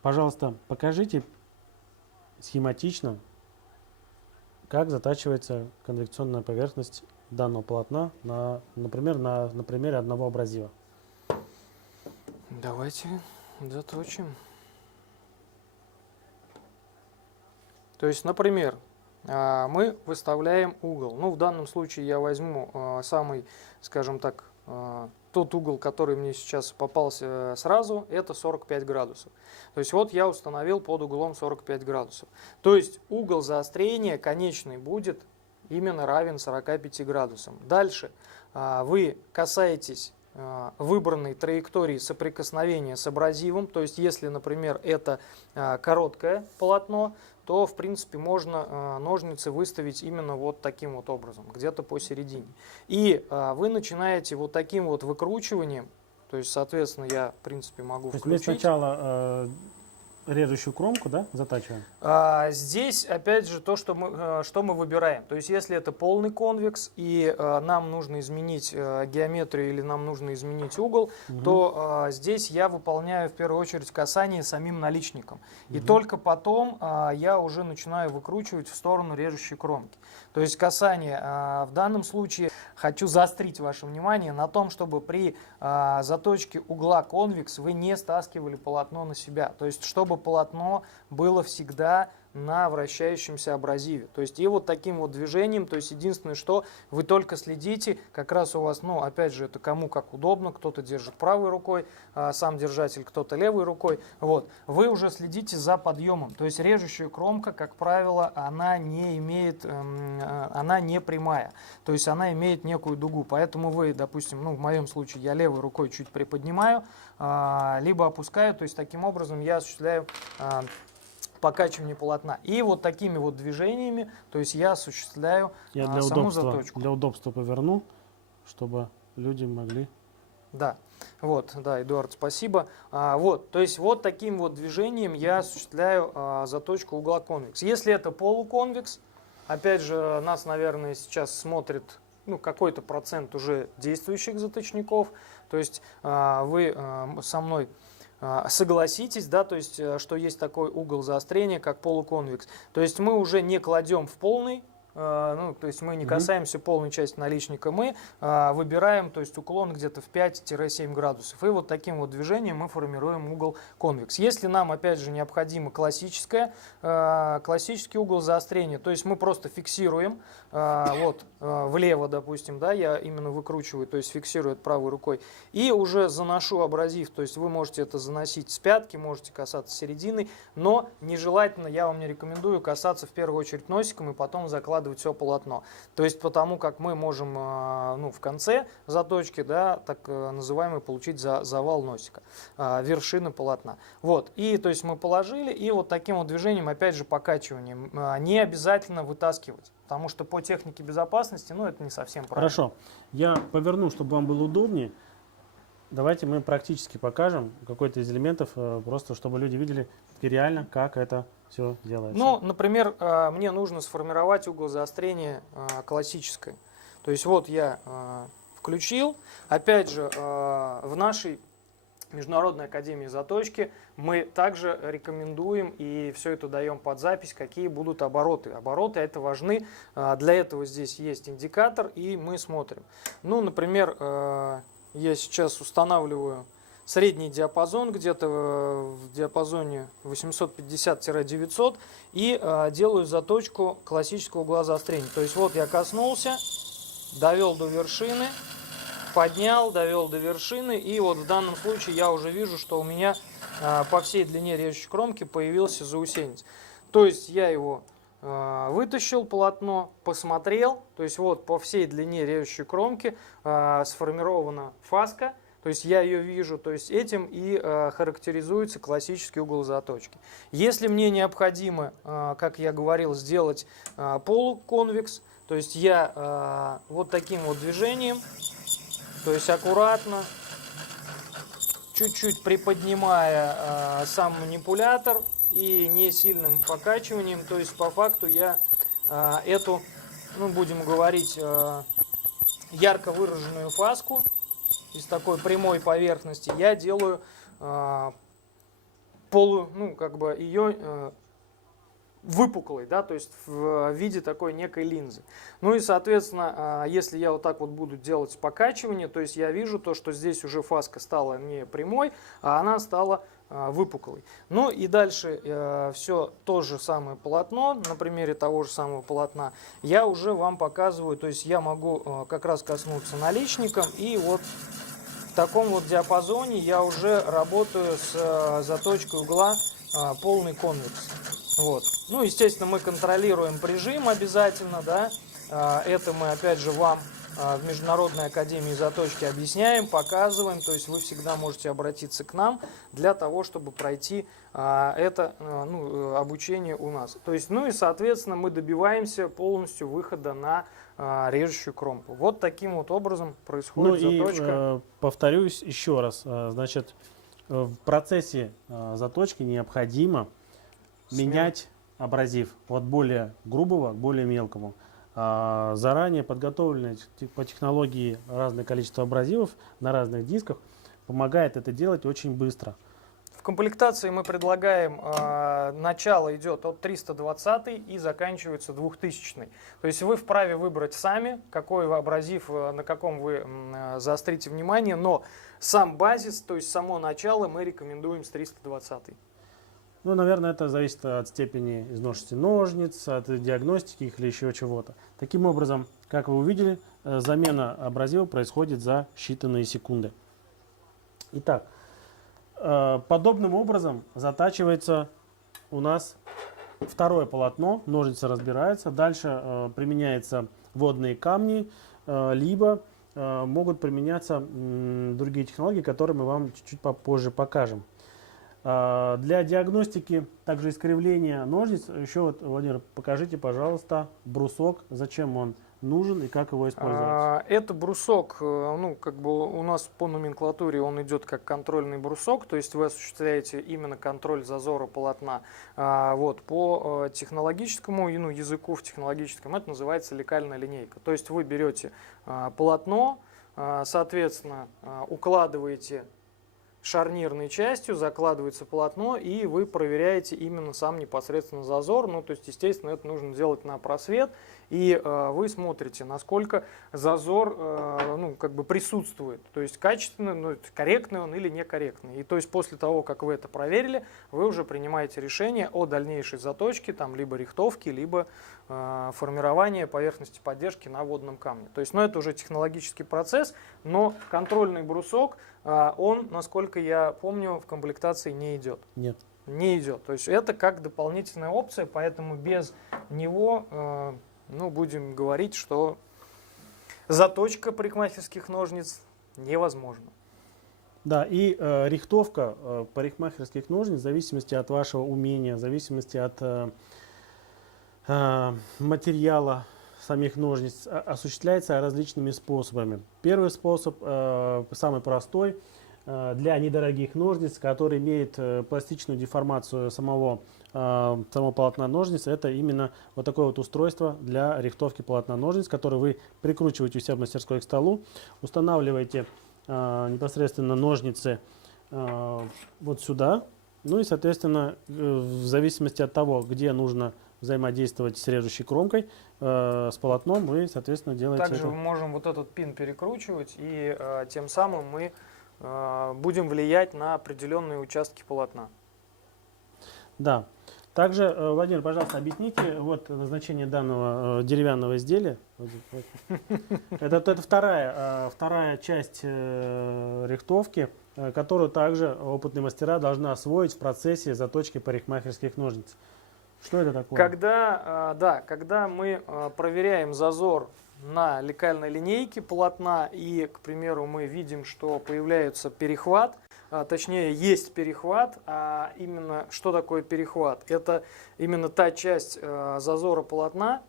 пожалуйста, покажите схематично, как затачивается конвекционная поверхность данного полотна, например, на примере одного абразива. Давайте заточим. То есть, например, мы выставляем угол. В данном случае я возьму самый, скажем так, тот угол, который мне сейчас попался сразу, это 45 градусов. То есть вот я установил под углом 45 градусов. То есть угол заострения конечный будет именно равен 45 градусам. Дальше вы касаетесь выбранной траектории соприкосновения с абразивом. То есть если, например, это короткое полотно, то, в принципе, можно ножницы выставить именно вот таким вот образом, где-то посередине. И вы начинаете вот таким вот выкручиванием, то есть, соответственно, я, в принципе, могу включить. То есть мы сначала режущую кромку, затачиваем? Здесь, опять же, то, что мы выбираем. То есть, если это полный конвекс, и нам нужно изменить геометрию или нам нужно изменить угол, то здесь я выполняю, в первую очередь, касание самим наличником. И только потом я уже начинаю выкручивать в сторону режущей кромки. То есть, касание в данном случае, хочу заострить ваше внимание на том, чтобы при заточке угла конвекс вы не стаскивали полотно на себя. То есть, чтобы полотно было всегда на вращающемся абразиве. То есть и вот таким вот движением, то есть единственное, что вы только следите, как раз у вас, ну опять же, это кому как удобно, кто-то держит правой рукой, сам держатель, кто-то левой рукой, вот, вы уже следите за подъемом. То есть режущая кромка, как правило, она не имеет, она не прямая, то есть она имеет некую дугу, поэтому вы, допустим, ну в моем случае я левой рукой чуть приподнимаю, либо опускаю, то есть таким образом я осуществляю покачивание полотна. И вот такими вот движениями, то есть я осуществляю Я саму заточку. для удобства поверну, чтобы люди могли... Да, вот, да, Эдуард, спасибо. Вот, то есть вот таким вот движением я осуществляю заточку угла конвекс. Если это полуконвекс, опять же, нас, наверное, сейчас смотрит ну, какой-то процент уже действующих заточников, то есть вы со мной согласитесь, да, то есть, что есть такой угол заострения, как полуконвекс. То есть мы уже не кладем в полный, ну, то есть мы не касаемся полной части наличника, мы выбираем, то есть уклон где-то в 5-7 градусов. И вот таким вот движением мы формируем угол конвекс. Если нам, опять же, необходимо классический угол заострения, то есть мы просто фиксируем, вот, влево, допустим, да, я именно выкручиваю, то есть фиксирую это правой рукой, и уже заношу абразив, то есть вы можете это заносить с пятки, можете касаться середины, но нежелательно, я вам не рекомендую касаться в первую очередь носиком и потом закладывать все полотно. То есть потому как мы можем ну, в конце заточки, да, так называемый, получить завал носика, вершины полотна. Вот, и то есть мы положили, и вот таким вот движением, опять же, покачиванием, не обязательно вытаскивать, потому что по технике безопасности, ну, это не совсем правильно. Хорошо, я поверну, чтобы вам было удобнее. Давайте мы практически покажем какой-то из элементов, просто чтобы люди видели реально, как это все делается. Ну, например, мне нужно сформировать угол заострения классической. То есть вот я включил. Опять же, в нашей Международной академии заточки мы также рекомендуем и все это даем под запись, какие будут обороты. Обороты это важны. Для этого здесь есть индикатор, и мы смотрим. Ну, например, я сейчас устанавливаю средний диапазон, где-то в диапазоне 850-900, и делаю заточку классического угла заострения. То есть вот я коснулся, довел до вершины, поднял, довел до вершины, и вот в данном случае я уже вижу, что у меня по всей длине режущей кромки появился заусенец. То есть я его вытащил полотно, посмотрел, то есть вот по всей длине режущей кромки сформирована фаска, то есть я ее вижу, то есть этим и характеризуется классический угол заточки. Если мне необходимо, как я говорил, сделать полуконвекс, то есть я вот таким вот движением, то есть аккуратно, чуть-чуть приподнимая сам манипулятор и не сильным покачиванием, то есть по факту я эту, ну будем говорить, ярко выраженную фаску из такой прямой поверхности я делаю ну как бы ее выпуклой, да, то есть в виде такой некой линзы. Ну и, соответственно, если я вот так вот буду делать покачивание, то есть я вижу то, что здесь уже фаска стала не прямой, а она стала выпуклой. Ну и дальше все то же самое полотно, на примере того же самого полотна, я уже вам показываю, то есть я могу как раз коснуться наличником, и вот в таком вот диапазоне я уже работаю с заточкой угла полный конвекс. Вот. Ну, естественно, мы контролируем прижим обязательно, да. Это мы, опять же, вам в Международной академии заточки объясняем, показываем. То есть вы всегда можете обратиться к нам для того, чтобы пройти это обучение у нас. То есть, ну и, соответственно, мы добиваемся полностью выхода на режущую кромку. Вот таким вот образом происходит заточка. И, повторюсь еще раз, значит, в процессе заточки необходимо менять абразив от более грубого к более мелкому. Заранее подготовленное по технологии разное количество абразивов на разных дисках помогает это делать очень быстро. В комплектации мы предлагаем, начало идет от 320 и заканчивается 2000. То есть вы вправе выбрать сами, какой вы абразив, на каком вы заострите внимание, но сам базис, то есть само начало мы рекомендуем с 320. Ну, наверное, это зависит от степени изношенности ножниц, от диагностики их или еще чего-то. Таким образом, как вы увидели, замена абразива происходит за считанные секунды. Итак, подобным образом затачивается у нас второе полотно, ножницы разбираются, дальше применяются водные камни, либо могут применяться другие технологии, которые мы вам чуть-чуть попозже покажем. Для диагностики также искривления ножниц, еще вот, Владимир, покажите, пожалуйста, брусок, зачем он нужен и как его использовать. Это брусок, ну, как бы у нас по номенклатуре он идет как контрольный брусок, то есть вы осуществляете именно контроль зазора полотна. Вот, по технологическому ну, языку в технологическом это называется лекальная линейка. То есть вы берете полотно, соответственно, укладываете шарнирной частью, закладывается полотно, и вы проверяете именно сам непосредственно зазор. Ну, то есть, естественно, это нужно делать на просвет, и вы смотрите, насколько зазор ну, как бы присутствует. То есть, качественно, ну, корректный он или некорректный. И то есть, после того, как вы это проверили, вы уже принимаете решение о дальнейшей заточке, там, либо рихтовке, либо формирования поверхности поддержки на водном камне. То есть, ну, это уже технологический процесс, но контрольный брусок, он, насколько я помню, в комплектации не идет. Нет. Не идет. То есть это как дополнительная опция, поэтому без него, ну, будем говорить, что заточка парикмахерских ножниц невозможна. Да, и рихтовка парикмахерских ножниц в зависимости от вашего умения, в зависимости от материала самих ножниц осуществляется различными способами. Первый способ, самый простой, для недорогих ножниц, который имеет пластичную деформацию самого полотна ножниц, это именно вот такое вот устройство для рихтовки полотна ножниц, которое вы прикручиваете у себя в мастерской к столу, устанавливаете непосредственно ножницы вот сюда, ну и, соответственно, в зависимости от того, где нужно взаимодействовать с режущей кромкой, с полотном, вы, соответственно, делаете Также это. мы можем вот этот пин перекручивать, и тем самым мы будем влиять на определенные участки полотна. Да. Также, Владимир, пожалуйста, объясните вот назначение данного деревянного изделия. Это вторая часть рихтовки, которую также опытные мастера должны освоить в процессе заточки парикмахерских ножниц. Что это такое? Когда мы проверяем зазор на лекальной линейке полотна, и, к примеру, мы видим, что появляется перехват, точнее, есть перехват, а именно, что такое перехват? Это именно та часть зазора полотна,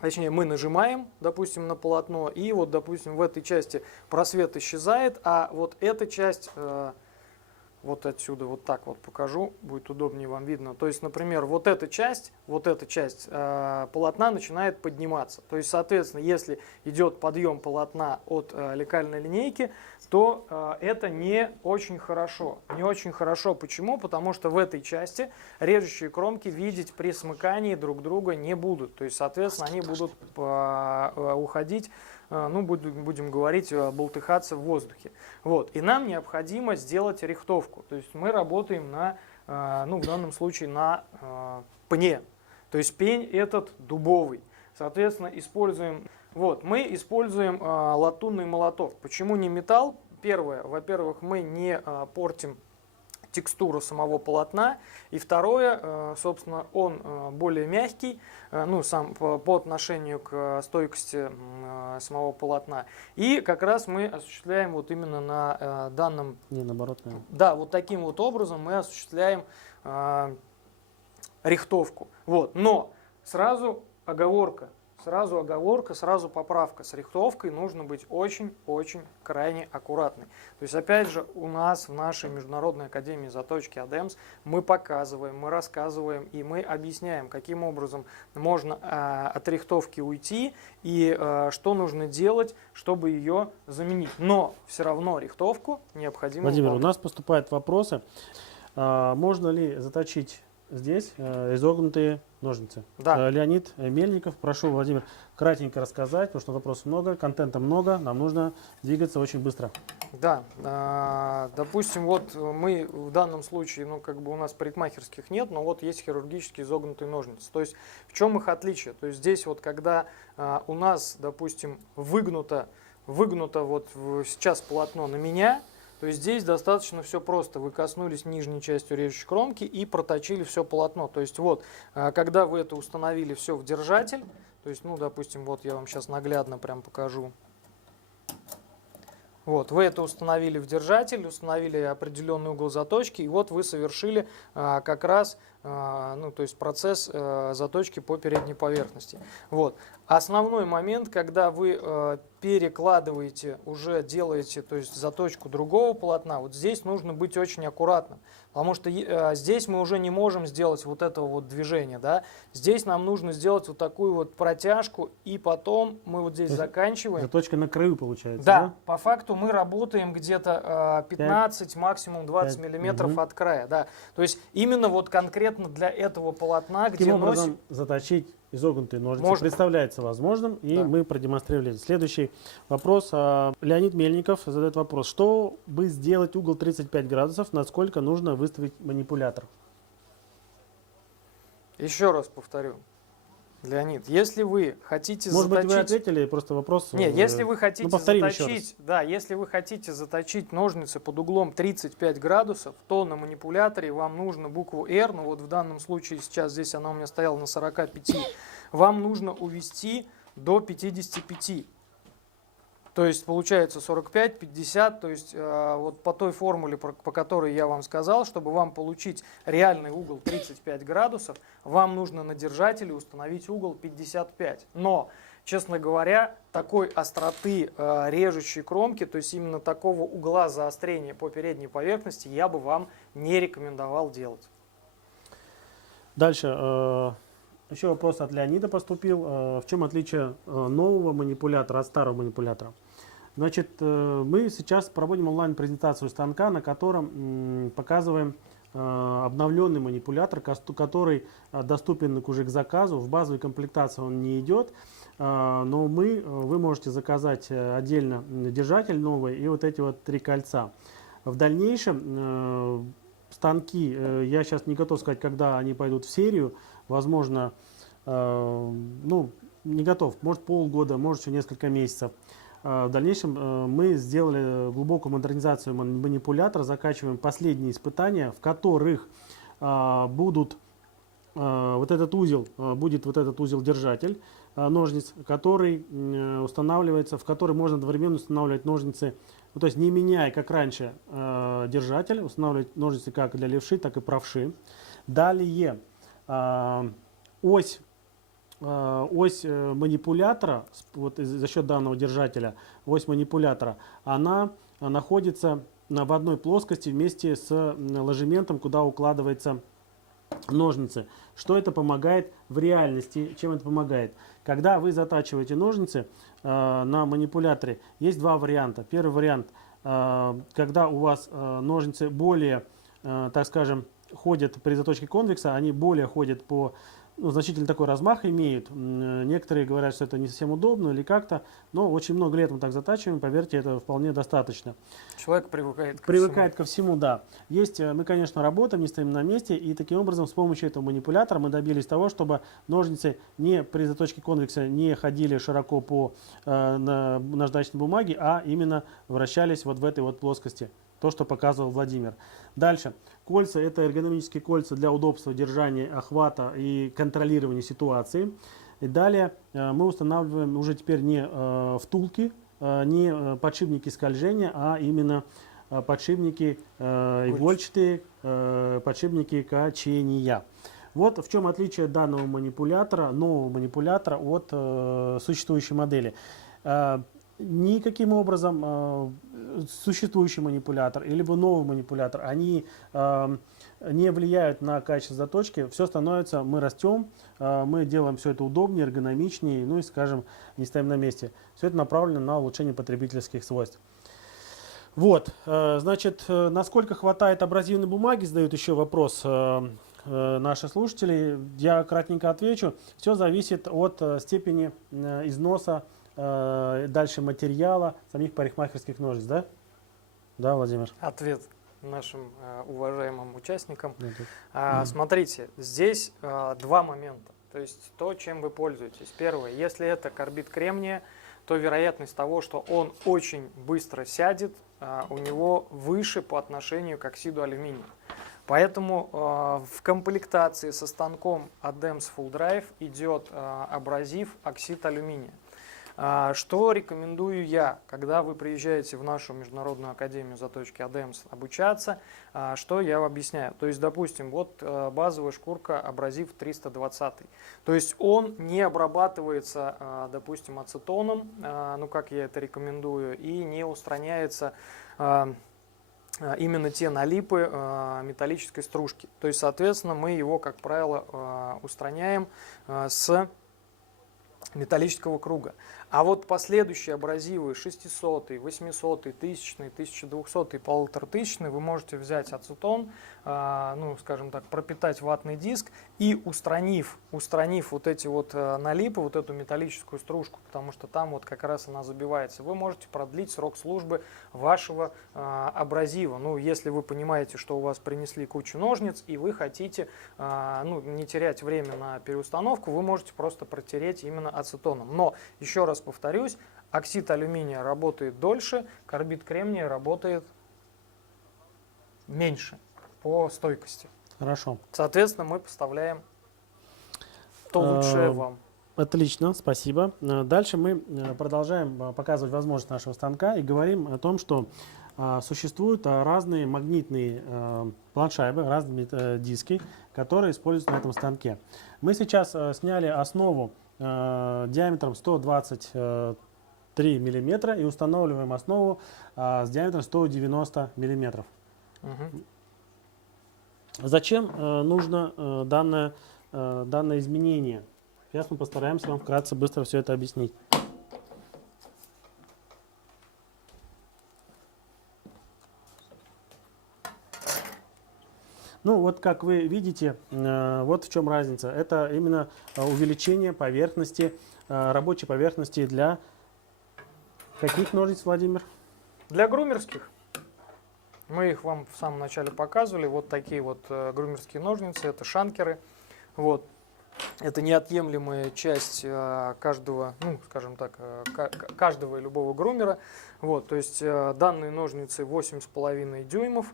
точнее, мы нажимаем, допустим, на полотно, и вот, допустим, в этой части просвет исчезает, а вот эта часть... Вот отсюда вот так вот покажу, будет удобнее вам видно. То есть, например, вот эта часть полотна начинает подниматься. То есть, соответственно, если идет подъем полотна от лекальной линейки, то это не очень хорошо. Не очень хорошо. Почему? Потому что в этой части режущие кромки видеть при смыкании друг друга не будут. То есть, соответственно, они будут уходить, ну, будем говорить, болтыхаться в воздухе. Вот. И нам необходимо сделать рихтовку. То есть мы работаем на, ну, в данном случае на пне. То есть пень этот дубовый. Соответственно, мы используем латунный молоток. Почему не металл? Первое, во-первых, мы не портим текстуру самого полотна, и второе, собственно, он более мягкий, ну, сам по отношению к стойкости самого полотна, и как раз мы осуществляем вот именно на данном... Не, наоборот, да, вот таким вот образом мы осуществляем рихтовку. Вот. Но сразу оговорка, сразу поправка. С рихтовкой нужно быть очень-очень крайне аккуратной. То есть, опять же, у нас в нашей Международной академии заточки ADEMS мы показываем, мы рассказываем и мы объясняем, каким образом можно от рихтовки уйти и что нужно делать, чтобы ее заменить. Но все равно рихтовку необходимо Владимир, выполнять. у нас поступают вопросы. Можно ли заточить здесь изогнутые ножницы? Да. Леонид Мельников, прошу, Владимир, кратенько рассказать, потому что вопросов много, контента много, нам нужно двигаться очень быстро. Да, допустим, вот мы в данном случае, ну, как бы у нас парикмахерских нет, но вот есть хирургически изогнутые ножницы. То есть в чем их отличие? То есть здесь вот, когда у нас, допустим, выгнуто вот сейчас полотно на меня, то есть здесь достаточно все просто. Вы коснулись нижней частью режущей кромки и проточили все полотно. То есть вот, когда вы это установили все в держатель, то есть, ну, допустим, вот я вам сейчас наглядно прям покажу. Вот, вы это установили в держатель, установили определенный угол заточки, и вот вы совершили как раз ну, то есть процесс заточки по передней поверхности. Вот. Основной момент, когда вы перекладываете, уже делаете, то есть заточку другого полотна, вот здесь нужно быть очень аккуратным, потому что здесь мы уже не можем сделать вот этого вот движения, да. Здесь нам нужно сделать вот такую вот протяжку, и потом мы вот здесь заканчиваем. Заточка на краю получается, да? Да, по факту мы работаем где-то 15, максимум 20 миллиметров от края, да. То есть именно вот конкретно для этого полотна, Таким где образом, заточить изогнутые ножницы Можно. представляется возможным, и Да. мы продемонстрировали. Следующий вопрос. Леонид Мельников задает вопрос. Чтобы сделать угол 35 градусов, насколько нужно выставить манипулятор? Еще раз повторю, Леонид, если вы хотите Может быть, заточить... вы ответили, просто вопрос... Нет, если вы хотите повторим еще заточить, да, если вы хотите заточить ножницы под углом 35 градусов, то на манипуляторе вам нужно букву R, ну вот в данном случае сейчас здесь она у меня стояла на 45, вам нужно увести до 55. То есть получается 45, 50, то есть вот по той формуле, по которой я вам сказал, чтобы вам получить реальный угол 35 градусов, вам нужно на держателе установить угол 55. Но, честно говоря, такой остроты режущей кромки, то есть именно такого угла заострения по передней поверхности, я бы вам не рекомендовал делать. Дальше. Еще вопрос от Леонида поступил. В чем отличие нового манипулятора от старого манипулятора? Значит, мы сейчас проводим онлайн-презентацию станка, на котором показываем обновленный манипулятор, который доступен уже к заказу. В базовой комплектации он не идет, но вы можете заказать отдельно держатель новый и вот эти вот 3 кольца. В дальнейшем станки, я сейчас не готов сказать, когда они пойдут в серию, возможно, ну, не готов, может полгода, может еще несколько месяцев. В дальнейшем мы сделали глубокую модернизацию манипулятора, закачиваем последние испытания, в которых будет вот этот узел держатель ножниц, который устанавливается, в который можно одновременно устанавливать ножницы, ну, то есть не меняя, как раньше, держатель, устанавливать ножницы как для левши, так и правши. Далее ось манипулятора, вот за счет данного держателя, ось манипулятора, она находится в одной плоскости вместе с ложементом, куда укладываются ножницы. Что это помогает в реальности? Чем это помогает? Когда вы затачиваете ножницы на манипуляторе, есть два варианта. Первый вариант, когда у вас ножницы более, так скажем, ходят при заточке конвекса, они более ходят по... Ну, значительно такой размах имеют. Некоторые говорят, что это не совсем удобно или как-то, но очень много лет мы так затачиваем, поверьте, это вполне достаточно. Человек привыкает ко всему, да. Мы, конечно, работаем, не стоим на месте, и таким образом с помощью этого манипулятора мы добились того, чтобы ножницы при заточке конвекса не ходили широко по наждачной бумаге, а именно вращались вот в этой вот плоскости. То, что показывал Владимир. Дальше. Кольца — это эргономические кольца для удобства держания, охвата и контролирования ситуации. И далее мы устанавливаем уже теперь не втулки, не подшипники скольжения, а именно подшипники игольчатые, подшипники качения. Вот в чем отличие данного манипулятора, нового манипулятора от существующей модели. Никаким образом существующий манипулятор или новый манипулятор, они не влияют на качество заточки. Все становится, мы растем, мы делаем все это удобнее, эргономичнее, ну и, скажем, не стоим на месте. Все это направлено на улучшение потребительских свойств. Вот, значит, насколько хватает абразивной бумаги, задают еще вопрос наши слушатели. Я кратенько отвечу. Все зависит от степени износа дальше материала самих парикмахерских ножниц, да? Да, Владимир? Ответ нашим уважаемым участникам. Да, тут. Смотрите, здесь два момента. То есть то, чем вы пользуетесь. Первое, если это карбид кремния, то вероятность того, что он очень быстро сядет, у него выше по отношению к оксиду алюминия. Поэтому в комплектации со станком ADEMS Full Drive идет абразив оксид алюминия. Что рекомендую я, когда вы приезжаете в нашу Международную академию заточки ADEMS обучаться, что я объясняю. То есть, допустим, вот базовая шкурка абразив 320. То есть он не обрабатывается, допустим, ацетоном, ну как я это рекомендую, и не устраняется именно те налипы металлической стружки. То есть, соответственно, мы его, как правило, устраняем с металлического круга. А вот последующие абразивы 600, 800, 1000, 1200, 1500 вы можете взять ацетон, ну, скажем так, пропитать ватный диск и устранив вот эти вот налипы, вот эту металлическую стружку, потому что там вот как раз она забивается, вы можете продлить срок службы вашего абразива. Ну, если вы понимаете, что у вас принесли кучу ножниц и вы хотите ну, не терять время на переустановку, вы можете просто протереть именно ацетоном. Но, еще раз повторюсь, оксид алюминия работает дольше, карбид кремния работает меньше по стойкости. Хорошо. Соответственно, мы поставляем то лучшее вам. Отлично, спасибо. Дальше мы продолжаем показывать возможность нашего станка и говорим о том, что существуют разные магнитные планшайбы, разные диски, которые используются на этом станке. Мы сейчас сняли основу диаметром 123 миллиметра и устанавливаем основу с диаметром 190 миллиметров. Угу. Зачем нужно данное изменение? Сейчас мы постараемся вам вкратце быстро все это объяснить. Ну вот как вы видите, вот в чем разница. Это именно увеличение поверхности, рабочей поверхности для каких ножниц, Владимир? Для грумерских. Мы их вам в самом начале показывали. Вот такие вот грумерские ножницы, это шанкеры. Вот. Это неотъемлемая часть каждого, ну, скажем так, каждого и любого грумера. Вот, то есть данные ножницы 8,5 дюймов.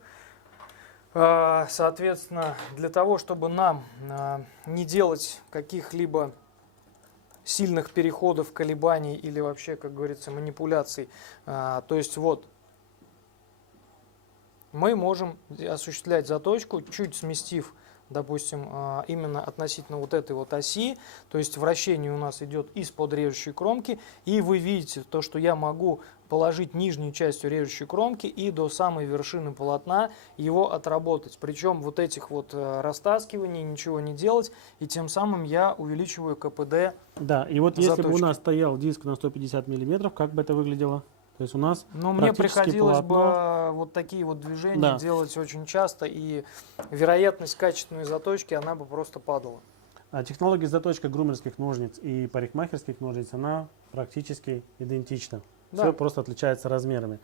Соответственно, для того, чтобы нам не делать каких-либо сильных переходов, колебаний или вообще, как говорится, манипуляций, то есть вот мы можем осуществлять заточку, чуть сместив, допустим, именно относительно вот этой вот оси, то есть вращение у нас идет из-под режущей кромки, и вы видите то, что я могу положить нижнюю частью режущей кромки и до самой вершины полотна его отработать. Причем вот этих вот растаскиваний ничего не делать, и тем самым я увеличиваю КПД. Да, и вот если бы у заточки. нас стоял диск на 150 миллиметров, как бы это выглядело? То есть у нас Но мне приходилось полотно... бы вот такие вот движения Да. делать очень часто, и вероятность качественной заточки, она бы просто падала. А технология заточки грумерских ножниц и парикмахерских ножниц, она практически идентична. Да. Все просто отличается размерами.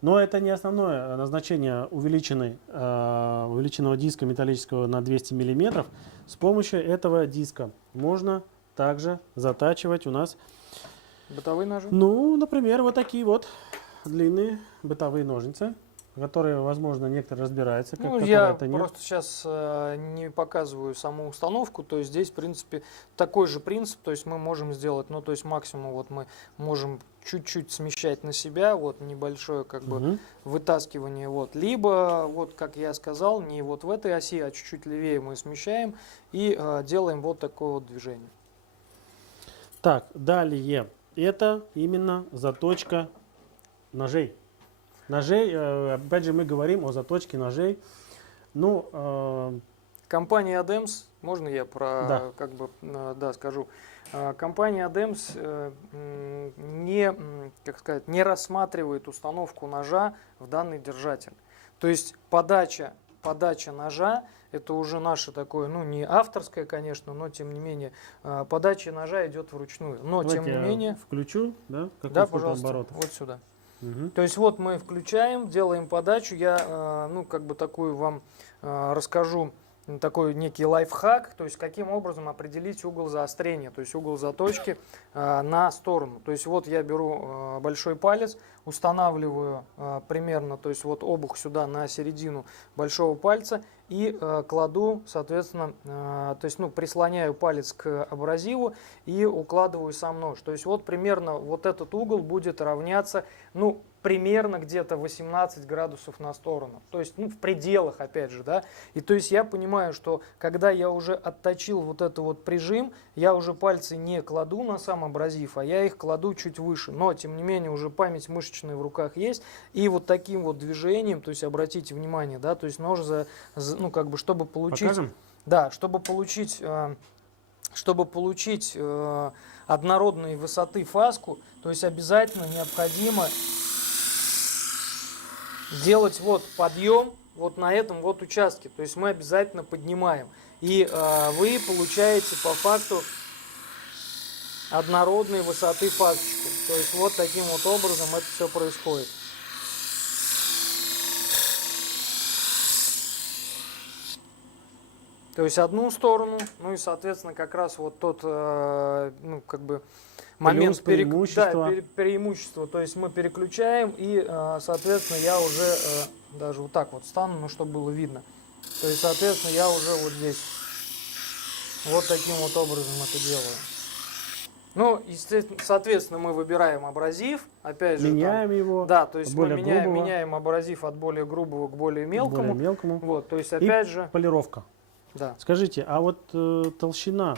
Но это не основное назначение увеличенного диска металлического на 200 миллиметров. С помощью этого диска можно также затачивать у нас, Бытовые ножи? ну, например, вот такие вот длинные бытовые ножницы, которые, возможно, некоторые разбираются, как Ну, которые я это нет. просто сейчас не показываю саму установку, то есть здесь, в принципе, такой же принцип, то есть мы можем сделать, ну, то есть максимум вот мы можем чуть-чуть смещать на себя, вот небольшое как бы вытаскивание, вот, либо, вот как я сказал, не вот в этой оси, а чуть-чуть левее мы смещаем и делаем вот такое вот движение. Так, далее. Это именно заточка ножей. Ножей, опять же, мы говорим о заточке ножей. Ну, Компания ADEMS, можно я про, Да. как бы, да, скажу. Компания ADEMS не, как сказать, не рассматривает установку ножа в данный держатель. То есть подача ножа, это уже наше такое, ну не авторское, конечно, но тем не менее, подача ножа идет вручную. Но давайте тем не я менее, включу, да, какой да, сколько пожалуйста, оборотов. вот сюда. Мгм. То есть вот мы включаем, делаем подачу. Я, ну, как бы такую вам расскажу, такой некий лайфхак, то есть каким образом определить угол заострения, то есть угол заточки на сторону. То есть вот я беру большой палец, устанавливаю примерно, то есть вот обух сюда на середину большого пальца и кладу, соответственно, то есть, ну, прислоняю палец к абразиву и укладываю сам нож. То есть вот примерно вот этот угол будет равняться, ну, примерно где-то 18 градусов на сторону. То есть, ну, в пределах, опять же, да. И то есть я понимаю, что когда я уже отточил вот это вот прижим, я уже пальцы не кладу на сам абразив, а я их кладу чуть выше. Но, тем не менее, уже память мышечная в руках есть. И вот таким вот движением, то есть обратите внимание, да, то есть нож, ну, как бы, чтобы получить... Покажем? Да, чтобы получить однородной высоты фаску, то есть обязательно необходимо сделать вот подъем вот на этом вот участке. То есть мы обязательно поднимаем. И вы получаете по факту однородной высоты фасочку. То есть вот таким вот образом это все происходит. То есть одну сторону, ну и, соответственно, как раз вот тот, ну, как бы момент преимущества. То есть мы переключаем и, соответственно, я уже даже вот так вот стану, ну, чтобы было видно. То есть, соответственно, я уже вот здесь вот таким вот образом это делаю. Ну, естественно, соответственно, мы выбираем абразив, опять же. Меняем там, его. да, то есть мы грубого, меняем абразив от более грубого к более мелкому. Вот, то есть, опять же. Полировка. Да. Скажите, а вот толщина,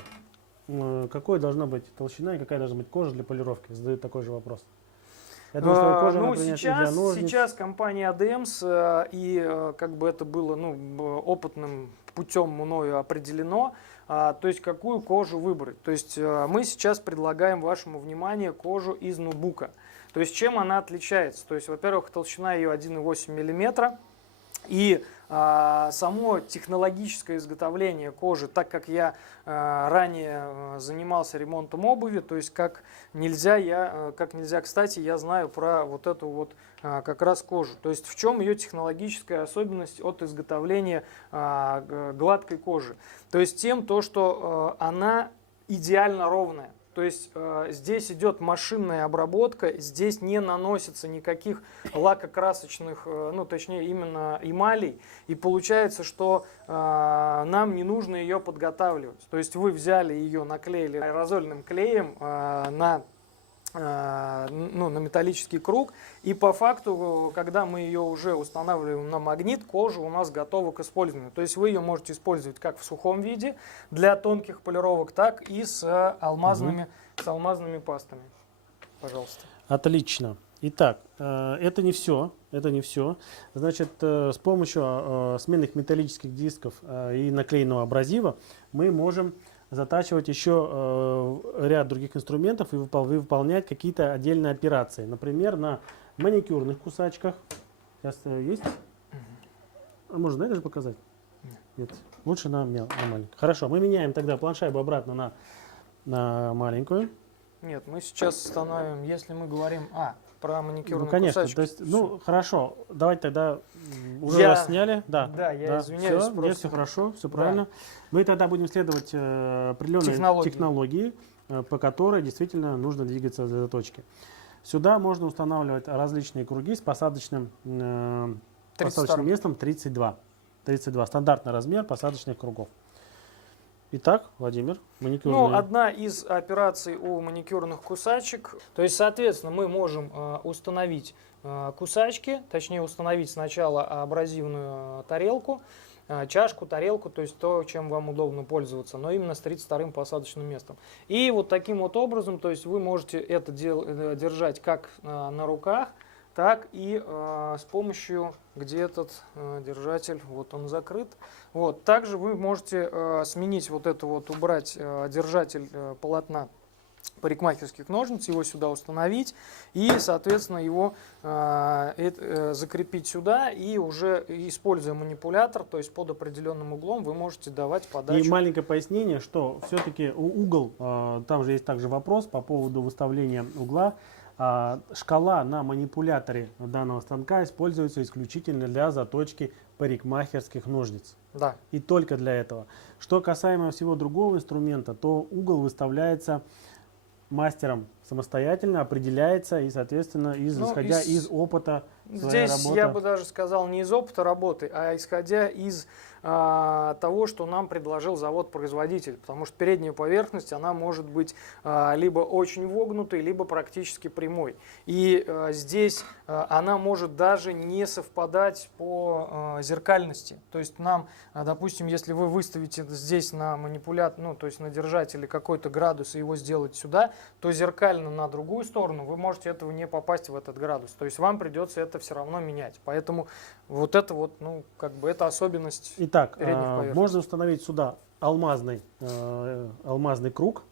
какой должна быть толщина и какая должна быть кожа для полировки? Задают такой же вопрос. Я думаю, что кожа, ну, например, для ножниц. сейчас компания ADEMS, и как бы это было, ну, опытным путем мною определено, то есть какую кожу выбрать. То есть мы сейчас предлагаем вашему вниманию кожу из нубука. То есть чем она отличается? То есть, во-первых, толщина ее 1,8 мм. И само технологическое изготовление кожи, так как я ранее занимался ремонтом обуви, то есть как нельзя, кстати, я знаю про вот эту вот как раз кожу. То есть в чем ее технологическая особенность от изготовления гладкой кожи? То есть тем, что она идеально ровная. То есть здесь идет машинная обработка, здесь не наносится никаких лакокрасочных, ну точнее именно эмалей. И получается, что нам не нужно ее подготавливать. То есть вы взяли ее, наклеили аэрозольным клеем на металлический круг. И по факту, когда мы ее уже устанавливаем на магнит, кожа у нас готова к использованию. То есть вы ее можете использовать как в сухом виде для тонких полировок, так и с алмазными пастами. Пожалуйста. Отлично. Итак, это не все. Значит, с помощью сменных металлических дисков и наклеенного абразива мы можем затачивать еще ряд других инструментов и выполнять какие-то отдельные операции. Например, на маникюрных кусачках. Сейчас есть? Можно на это же показать? Нет. Лучше на маленькую. Хорошо, мы меняем тогда планшайбу обратно на маленькую. Нет, мы сейчас устанавливаем, если мы говорим про маникюрные конечно, кусачки. То есть, ну, хорошо, давайте тогда уже сняли. Да, я извиняюсь. Все, нет, все хорошо, все правильно. Мы тогда будем следовать определенной технологии, по которой действительно нужно двигаться до точки. Сюда можно устанавливать различные круги с посадочным местом 32. 32. Стандартный размер посадочных кругов. Итак, Владимир, маникюрные. Ну, одна из операций у маникюрных кусачек. То есть, соответственно, мы можем установить кусачки, точнее установить сначала абразивную тарелку, чашку, тарелку, то есть то, чем вам удобно пользоваться, но именно с 32-м посадочным местом. И вот таким вот образом, то есть вы можете это держать как на руках, так и с помощью, где этот держатель, вот он закрыт. Вот. Также вы можете сменить вот это вот, убрать держатель полотна парикмахерских ножниц, его сюда установить и, соответственно, его закрепить сюда, и уже используя манипулятор, то есть под определенным углом, вы можете давать подачу. И маленькое пояснение, что все-таки угол, там же есть также вопрос по поводу выставления угла. Шкала на манипуляторе данного станка используется исключительно для заточки парикмахерских ножниц. Да. И только для этого. Что касаемо всего другого инструмента, то угол выставляется мастером самостоятельно, определяется и, соответственно, исходя из опыта своей Здесь работы. я бы даже сказал не из опыта работы, а исходя из того, что нам предложил завод-производитель. Потому что передняя поверхность, она может быть либо очень вогнутой, либо практически прямой. И здесь она может даже не совпадать по зеркальности. То есть нам, допустим, если вы выставите здесь на манипулятор, ну, то есть на держателе какой-то градус и его сделать сюда, то зеркально на другую сторону вы можете этого не попасть в этот градус. То есть вам придется это все равно менять. Поэтому вот это вот, ну, как бы это особенность. Итак, передних поверхностей. можно установить сюда алмазный круг,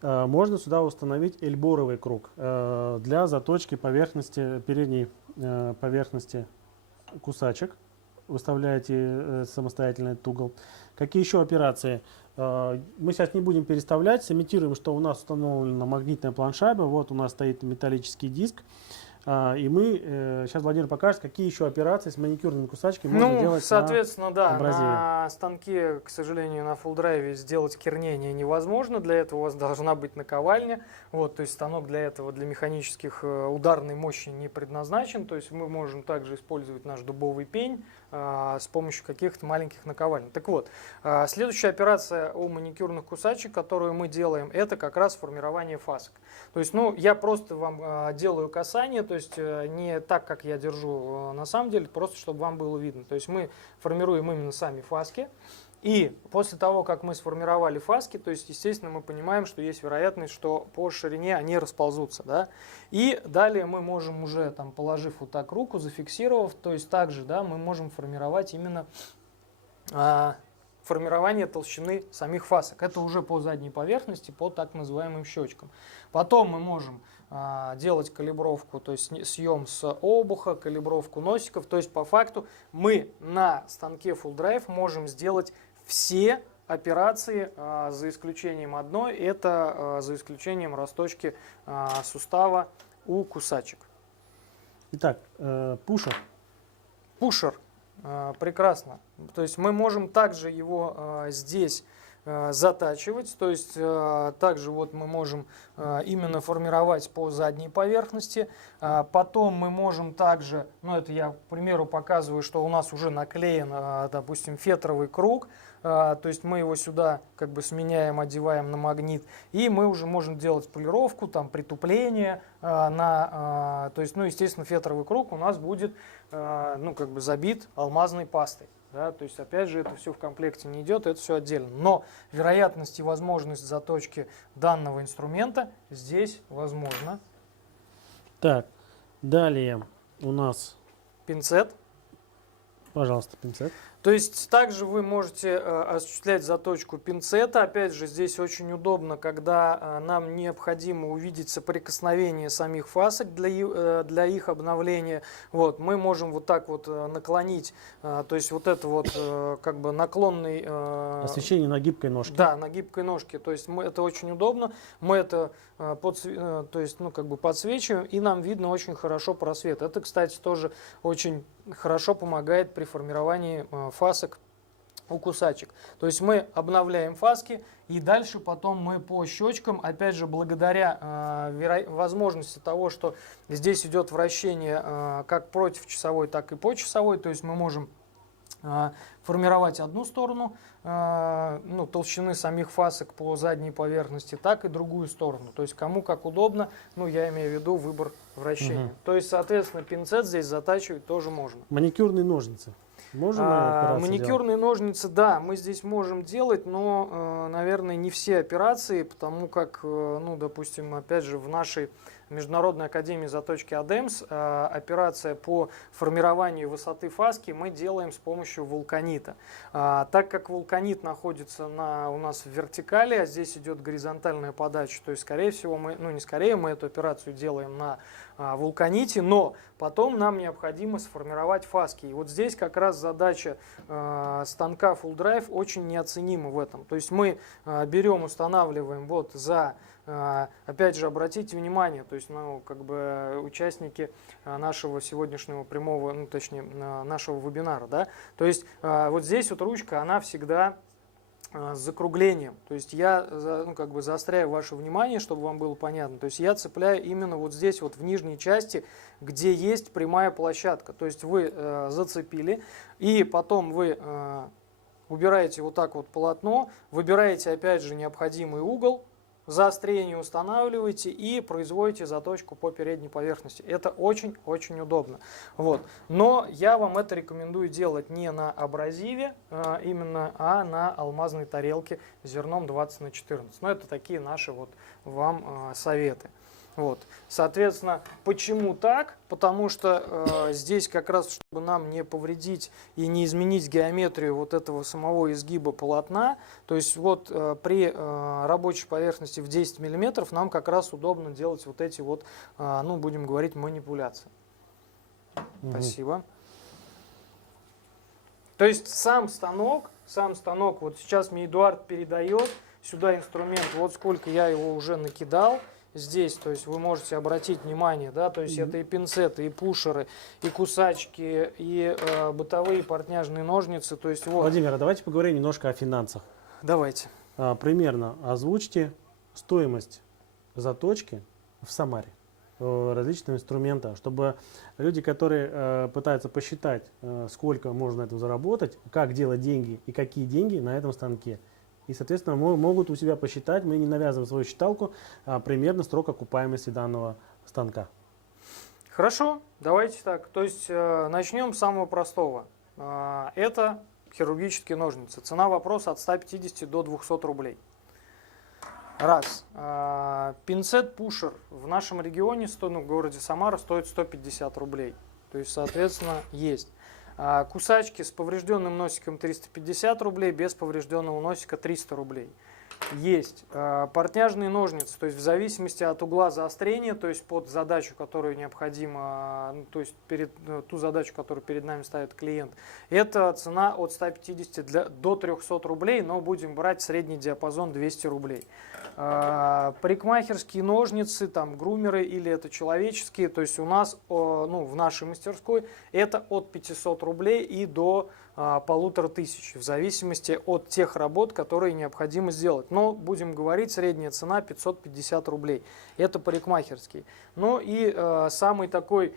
можно сюда установить эльборовый круг для заточки поверхности, передней поверхности кусачек. Выставляете самостоятельно этот угол. Какие еще операции? Мы сейчас не будем переставлять, сымитируем, что у нас установлена магнитная планшайба, вот у нас стоит металлический диск. И мы, сейчас Владимир покажет, какие еще операции с маникюрными кусачками можно делать соответственно, да, абразиве. на станке, к сожалению, на фулл-драйве сделать кернение невозможно. Для этого у вас должна быть наковальня. Вот, то есть станок для этого, для механических ударной мощи не предназначен. То есть мы можем также использовать наш дубовый пень с помощью каких-то маленьких наковален. Так вот, следующая операция у маникюрных кусачек, которую мы делаем, это как раз формирование фасок. То есть, ну, я просто вам делаю касание, то есть не так, как я держу на самом деле, просто чтобы вам было видно. То есть мы формируем именно сами фаски. И после того, как мы сформировали фаски, то есть, естественно, мы понимаем, что есть вероятность, что по ширине они расползутся. Да? И далее мы можем уже, там, положив вот так руку, зафиксировав, то есть также, да, мы можем формировать именно формирование толщины самих фасок. Это уже по задней поверхности, по так называемым щечкам. Потом мы можем делать калибровку, то есть съем с обуха, калибровку носиков. То есть по факту мы на станке Full Drive можем сделать все операции, за исключением одной, это за исключением расточки сустава у кусачек. Итак, пушер. Пушер. Прекрасно. То есть мы можем также его здесь затачивать, то есть также вот мы можем именно формировать по задней поверхности. Потом мы можем также, ну это я, к примеру, показываю, что у нас уже наклеен, допустим, фетровый круг, то есть мы его сюда как бы сменяем, одеваем на магнит, и мы уже можем делать полировку, там притупление то есть, ну, естественно, фетровый круг у нас будет, ну, как бы забит алмазной пастой. Да, то есть, опять же, это все в комплекте не идет, это все отдельно. Но вероятность и возможность заточки данного инструмента здесь возможна. Так, далее у нас, Пинцет. пожалуйста, пинцет. То есть также вы можете осуществлять заточку пинцета. Опять же, здесь очень удобно, когда нам необходимо увидеть соприкосновение самих фасок для их обновления. Вот, мы можем вот так вот наклонить, то есть вот это вот как бы наклонный... Освещение на гибкой ножке. Да, на гибкой ножке. То есть это очень удобно. Мы это то есть, ну, как бы подсвечиваем, и нам видно очень хорошо просвет. Это, кстати, тоже очень хорошо помогает при формировании фасок у кусачек. То есть мы обновляем фаски, и дальше потом мы по щечкам, опять же, благодаря возможности того, что здесь идет вращение как против часовой, так и по часовой, то есть мы можем формировать одну сторону, ну, толщины самих фасок по задней поверхности, так и другую сторону. То есть кому как удобно, ну, я имею в виду выбор вращения. То есть, соответственно, пинцет здесь затачивать тоже можно. Маникюрные ножницы. Можем маникюрные ножницы, да, мы здесь можем делать, но, наверное, не все операции, потому как, ну, допустим, опять же, в нашей Международной академии заточки ADEMS операция по формированию высоты фаски мы делаем с помощью вулканита. Так как вулканит находится у нас в вертикали, а здесь идет горизонтальная подача, то есть, скорее всего, мы эту операцию делаем на вулканите, но потом нам необходимо сформировать фаски. И вот здесь как раз задача станка Full Drive очень неоценима в этом. То есть мы берем, устанавливаем вот за опять же, обратите внимание, то есть, ну, как бы участники нашего сегодняшнего прямого, ну, точнее, нашего вебинара, да, то есть вот здесь вот ручка, она всегда с закруглением. То есть я ну, как бы заостряю ваше внимание, чтобы вам было понятно. То есть я цепляю именно вот здесь вот в нижней части, где есть прямая площадка. То есть вы зацепили, и потом вы убираете вот так вот полотно, выбираете опять же необходимый угол, заострение устанавливаете и производите заточку по передней поверхности. Это очень-очень удобно. Вот. Но я вам это рекомендую делать не на абразиве именно, а на алмазной тарелке с зерном 20×14. Но это такие наши вот вам советы. Вот. Соответственно, почему так? Потому что здесь как раз, чтобы нам не повредить и не изменить геометрию вот этого самого изгиба полотна, то есть вот при рабочей поверхности в 10 мм нам как раз удобно делать вот эти вот, ну, будем говорить, манипуляции. Спасибо. То есть сам станок, вот сейчас мне Эдуард передает сюда инструмент, вот сколько я его уже накидал. Здесь, то есть вы можете обратить внимание, да, то есть это и пинцеты, и пушеры, и кусачки, и бытовые портняжные ножницы, то есть вот. Владимир, а давайте поговорим немножко о финансах. Давайте. Примерно озвучьте стоимость заточки в Самаре различного инструмента, чтобы люди, которые пытаются посчитать, сколько можно на этом заработать, как делать деньги и какие деньги на этом станке, и, соответственно, могут у себя посчитать, мы не навязываем свою считалку, примерно срок окупаемости данного станка. Хорошо, давайте так. То есть начнем с самого простого. Это хирургические ножницы. Цена вопроса от 150 до 200 рублей. Раз. Пинцет-пушер в нашем регионе, ну, в городе Самара, стоит 150 рублей. То есть, соответственно, есть. Кусачки с поврежденным носиком 350 рублей, без поврежденного носика 300 рублей. Есть портняжные ножницы, то есть в зависимости от угла заострения, то есть под задачу, которую необходимо, то есть ту задачу, которую перед нами ставит клиент. Это цена от 150 до 300 рублей, но будем брать средний диапазон 200 рублей. Парикмахерские ножницы, там грумеры или это человеческие, то есть у нас, ну, в нашей мастерской это от 500 рублей и до 1500, в зависимости от тех работ, которые необходимо сделать. Но будем говорить, средняя цена 550 рублей. Это парикмахерский. Ну и самый такой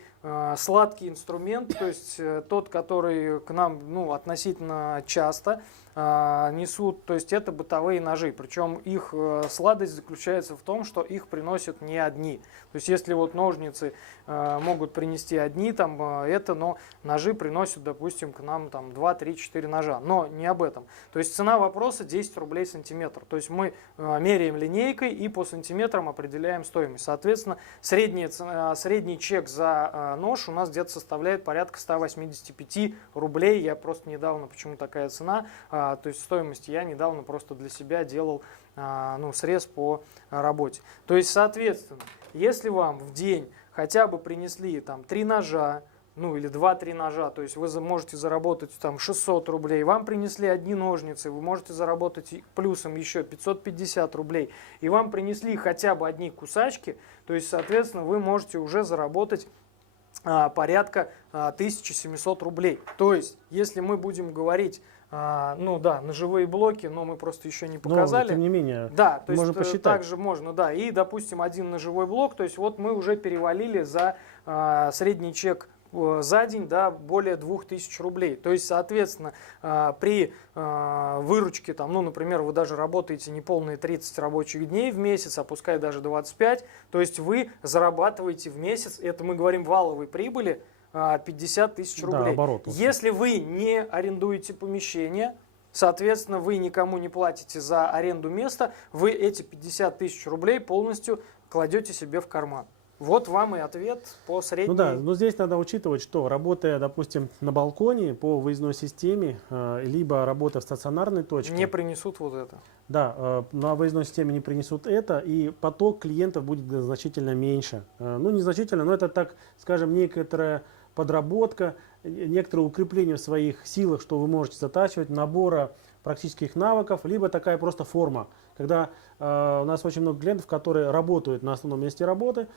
сладкий инструмент, то есть тот, который к нам, ну, относительно часто несут, то есть это бытовые ножи. Причем их сладость заключается в том, что их приносят не одни. То есть если вот ножницы могут принести одни, там это, но ножи приносят, допустим, к нам там 2, 3, 4 ножа. Но не об этом. То есть цена вопроса 10 рублей сантиметр. То есть мы меряем линейкой и по сантиметрам определяем стоимость. Соответственно, средний чек за нож у нас где-то составляет порядка 185 рублей. Я просто недавно, почему такая цена, то есть стоимость я недавно просто для себя делал, ну, срез по работе. То есть, соответственно, если вам в день хотя бы принесли там 3 ножа, ну или 2-3 ножа, то есть вы можете заработать там 600 рублей, вам принесли одни ножницы, вы можете заработать плюсом еще 550 рублей, и вам принесли хотя бы одни кусачки, то есть, соответственно, вы можете уже заработать порядка 1700 рублей. То есть, если мы будем говорить, ну да, ножевые блоки, но мы просто еще не показали. Но, тем не менее, да, то можно есть посчитать. также можно, да. И, допустим, один ножевой блок, то есть вот мы уже перевалили за средний чек за день, да, более 2000 рублей. То есть, соответственно, при выручке, там, ну, например, вы даже работаете неполные 30 рабочих дней в месяц, а пускай даже 25, то есть вы зарабатываете в месяц, это мы говорим валовой прибыли, 50 тысяч рублей. Да, оборот. Если вы не арендуете помещение, соответственно, вы никому не платите за аренду места, вы эти 50 тысяч рублей полностью кладете себе в карман. Вот вам и ответ по средней. Ну да, но здесь надо учитывать, что работая, допустим, на балконе по выездной системе, либо работа в стационарной точке. Не принесут вот это. Да, на выездной системе не принесут это, и поток клиентов будет значительно меньше. Ну, незначительно, но это, так скажем, некоторая подработка, некоторое укрепление в своих силах, что вы можете затачивать, набора практических навыков, либо такая просто форма, когда у нас очень много клиентов, которые работают на основном месте работы,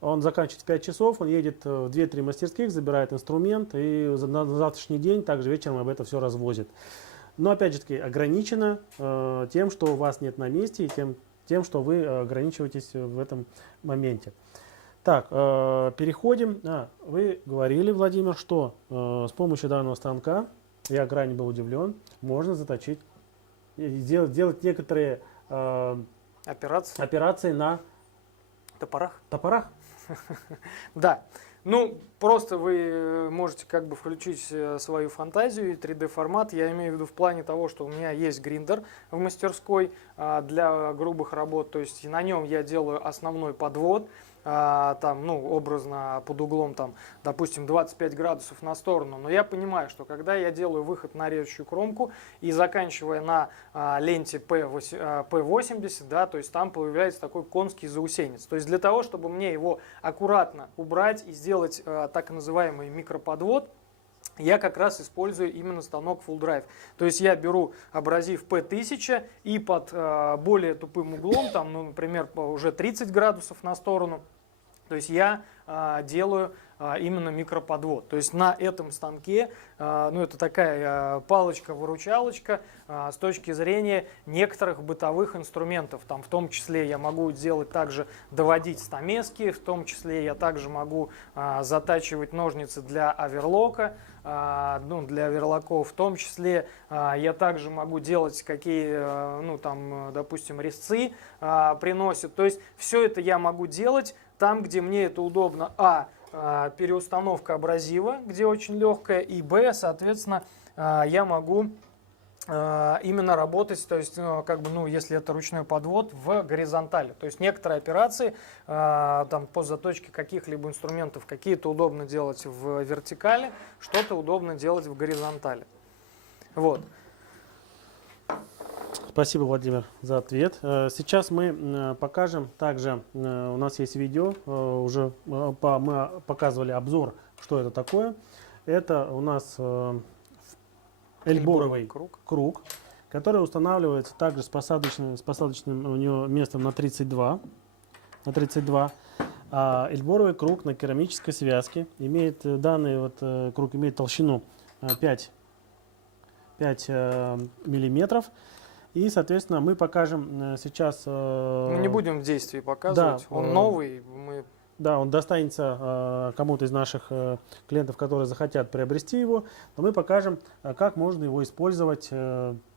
он заканчивает в 5 часов, он едет в 2-3 мастерских, забирает инструмент и на завтрашний день также вечером об это все развозит. Но опять же таки ограничено тем, что у вас нет на месте, и тем, что вы ограничиваетесь в этом моменте. Так, переходим. Вы говорили, Владимир, что с помощью данного станка, я крайне был удивлен, можно заточить, делать некоторые операции на топорах. Да. Ну, просто вы можете как бы включить свою фантазию и 3D-формат. Я имею в виду в плане того, что у меня есть гриндер в мастерской для грубых работ. То есть на нем я делаю основной подвод. Там, ну, образно под углом, там, допустим, 25 градусов на сторону. Но я понимаю, что когда я делаю выход на режущую кромку и заканчивая на ленте P80, да, то есть там появляется такой конский заусенец. То есть для того, чтобы мне его аккуратно убрать и сделать так называемый микроподвод, я как раз использую именно станок Full Drive. То есть я беру абразив P1000 и под более тупым углом, там, ну, например, уже 30 градусов на сторону, то есть я делаю именно микроподвод. То есть на этом станке, ну, это такая палочка-выручалочка с точки зрения некоторых бытовых инструментов. Там в том числе я могу делать также, доводить стамески, в том числе я также могу затачивать ножницы для оверлока, ну, для оверлоков. В том числе я также могу делать какие, ну, там, допустим, резцы приносят. То есть все это я могу делать там, где мне это удобно. Переустановка абразива, где очень легкая, и Б, соответственно, я могу именно работать, то есть, как бы, ну, если это ручной подвод, в горизонтали. То есть некоторые операции там, по заточке каких-либо инструментов, какие-то удобно делать в вертикали, что-то удобно делать в горизонтали. Вот. Спасибо, Владимир, за ответ. Сейчас мы покажем также, у нас есть видео, уже мы показывали обзор, что это такое. Это у нас эльборовый круг, который устанавливается также с посадочным у него местом на 32. Эльборовый круг на керамической связке. Данный вот круг имеет толщину 5 миллиметров. И, соответственно, мы покажем сейчас... Мы не будем в действии показывать. Да, он новый. Да, он достанется кому-то из наших клиентов, которые захотят приобрести его. Но мы покажем, как можно его использовать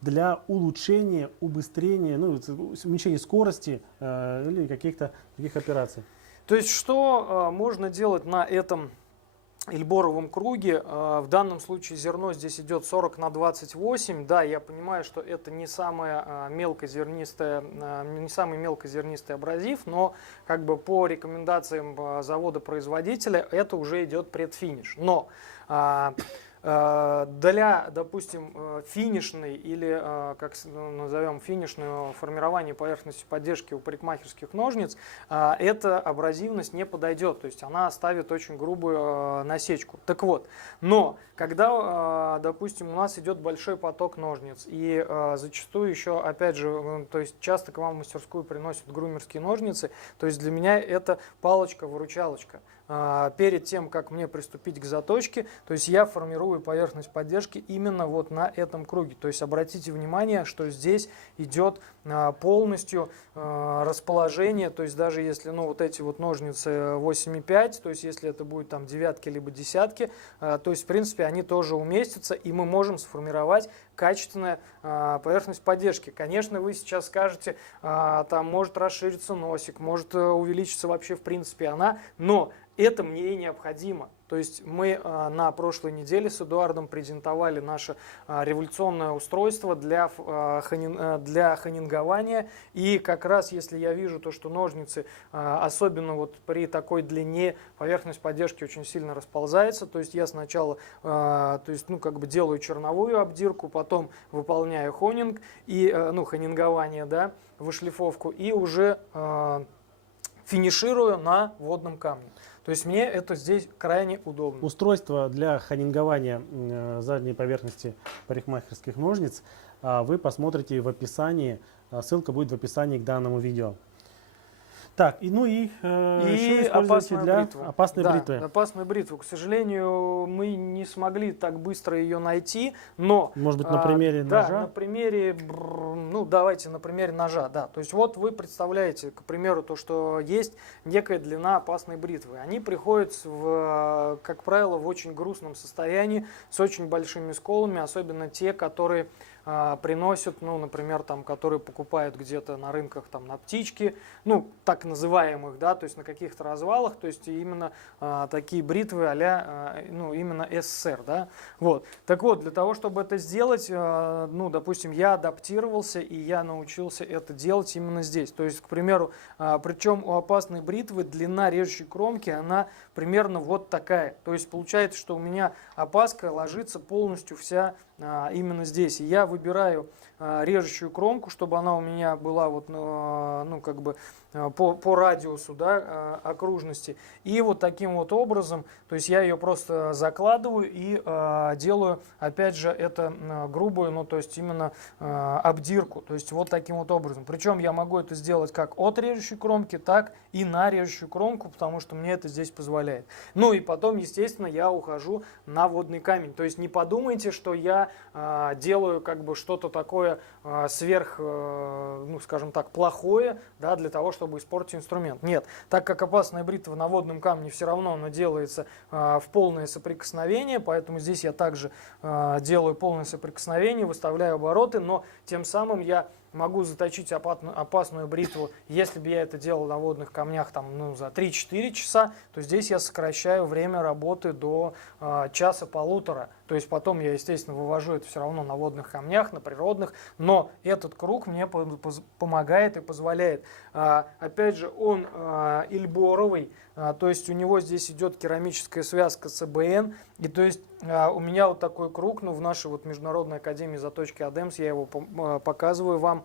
для улучшения, убыстрения, ну, уменьшения скорости или каких-то таких операций. То есть, что можно делать на этом эльборовом круге? В данном случае зерно здесь идет 40 на 28. Да, я понимаю, что это не самый мелкозернистый абразив, но как бы по рекомендациям завода-производителя это уже идет предфиниш. Но для, допустим, финишной или, как назовем, финишного формирования поверхности поддержки у парикмахерских ножниц, эта абразивность не подойдет, то есть она оставит очень грубую насечку. Так вот, но когда, допустим, у нас идет большой поток ножниц, и зачастую еще, опять же, то есть часто к вам в мастерскую приносят грумерские ножницы, то есть для меня это палочка-выручалочка. Перед тем, как мне приступить к заточке, то есть я формирую поверхность поддержки именно вот на этом круге. То есть обратите внимание, что здесь идет полностью расположение, то есть даже если, ну, вот эти вот ножницы 8,5, то есть если это будет там девятки либо десятки, то есть в принципе они тоже уместятся, и мы можем сформировать качественная поверхность поддержки. Конечно, вы сейчас скажете, там может расшириться носик, может увеличиться вообще в принципе она, но это мне и необходимо. То есть мы на прошлой неделе с Эдуардом презентовали наше революционное устройство для хонингования. И как раз если я вижу то, что ножницы, особенно вот при такой длине, поверхность поддержки очень сильно расползается, то есть я сначала делаю черновую обдирку, потом выполняю хонинг, хонингование, да, вышлифовку, и уже финиширую на водном камне. То есть мне это здесь крайне удобно. Устройство для хонингования задней поверхности парикмахерских ножниц вы посмотрите в описании Ссылка будет в описании к данному видео. Так, что используете опасную для бритву. опасной Да, бритвы? опасную бритву. К сожалению, мы не смогли так быстро ее найти, но... Может быть, на примере да, ножа? на примере, давайте на примере ножа, да. То есть вот вы представляете, к примеру, то, что есть некая длина опасной бритвы. Они приходят, как правило, в очень грустном состоянии, с очень большими сколами, особенно те, которые приносят, например, там, которые покупают где-то на рынках, там, на птичке, так называемых, да, то есть на каких-то развалах, то есть именно такие бритвы а-ля, именно СССР, да, вот. Так вот, для того, чтобы это сделать, допустим, я адаптировался и я научился это делать именно здесь, то есть, к примеру, причем у опасной бритвы длина режущей кромки, она примерно вот такая, то есть получается, что у меня опаска ложится полностью вся именно здесь, и я выбираю режущую кромку, чтобы она у меня была вот, по радиусу, да, окружности. И вот таким вот образом, то есть я ее просто закладываю и делаю, опять же, это грубую, то есть именно обдирку. То есть вот таким вот образом. Причем я могу это сделать как от режущей кромки, так и на режущую кромку, потому что мне это здесь позволяет. И потом, естественно, я ухожу на водный камень. То есть не подумайте, что я делаю как бы что-то такое сверх, скажем так, плохое, да, для того, чтобы испортить инструмент. Нет, так как опасная бритва на водном камне все равно она делается в полное соприкосновение, поэтому здесь я также делаю полное соприкосновение, выставляю обороты, но тем самым я могу заточить опасную бритву, если бы я это делал на водных камнях за 3-4 часа, то здесь я сокращаю время работы до часа-полутора. То есть потом я, естественно, вывожу это все равно на водных камнях, на природных, но этот круг мне помогает и позволяет. Опять же, он ильборовый, то есть у него здесь идет керамическая связка ЦБН, и то есть у меня вот такой круг, в нашей вот Международной академии заточки ADEMS, я его показываю вам,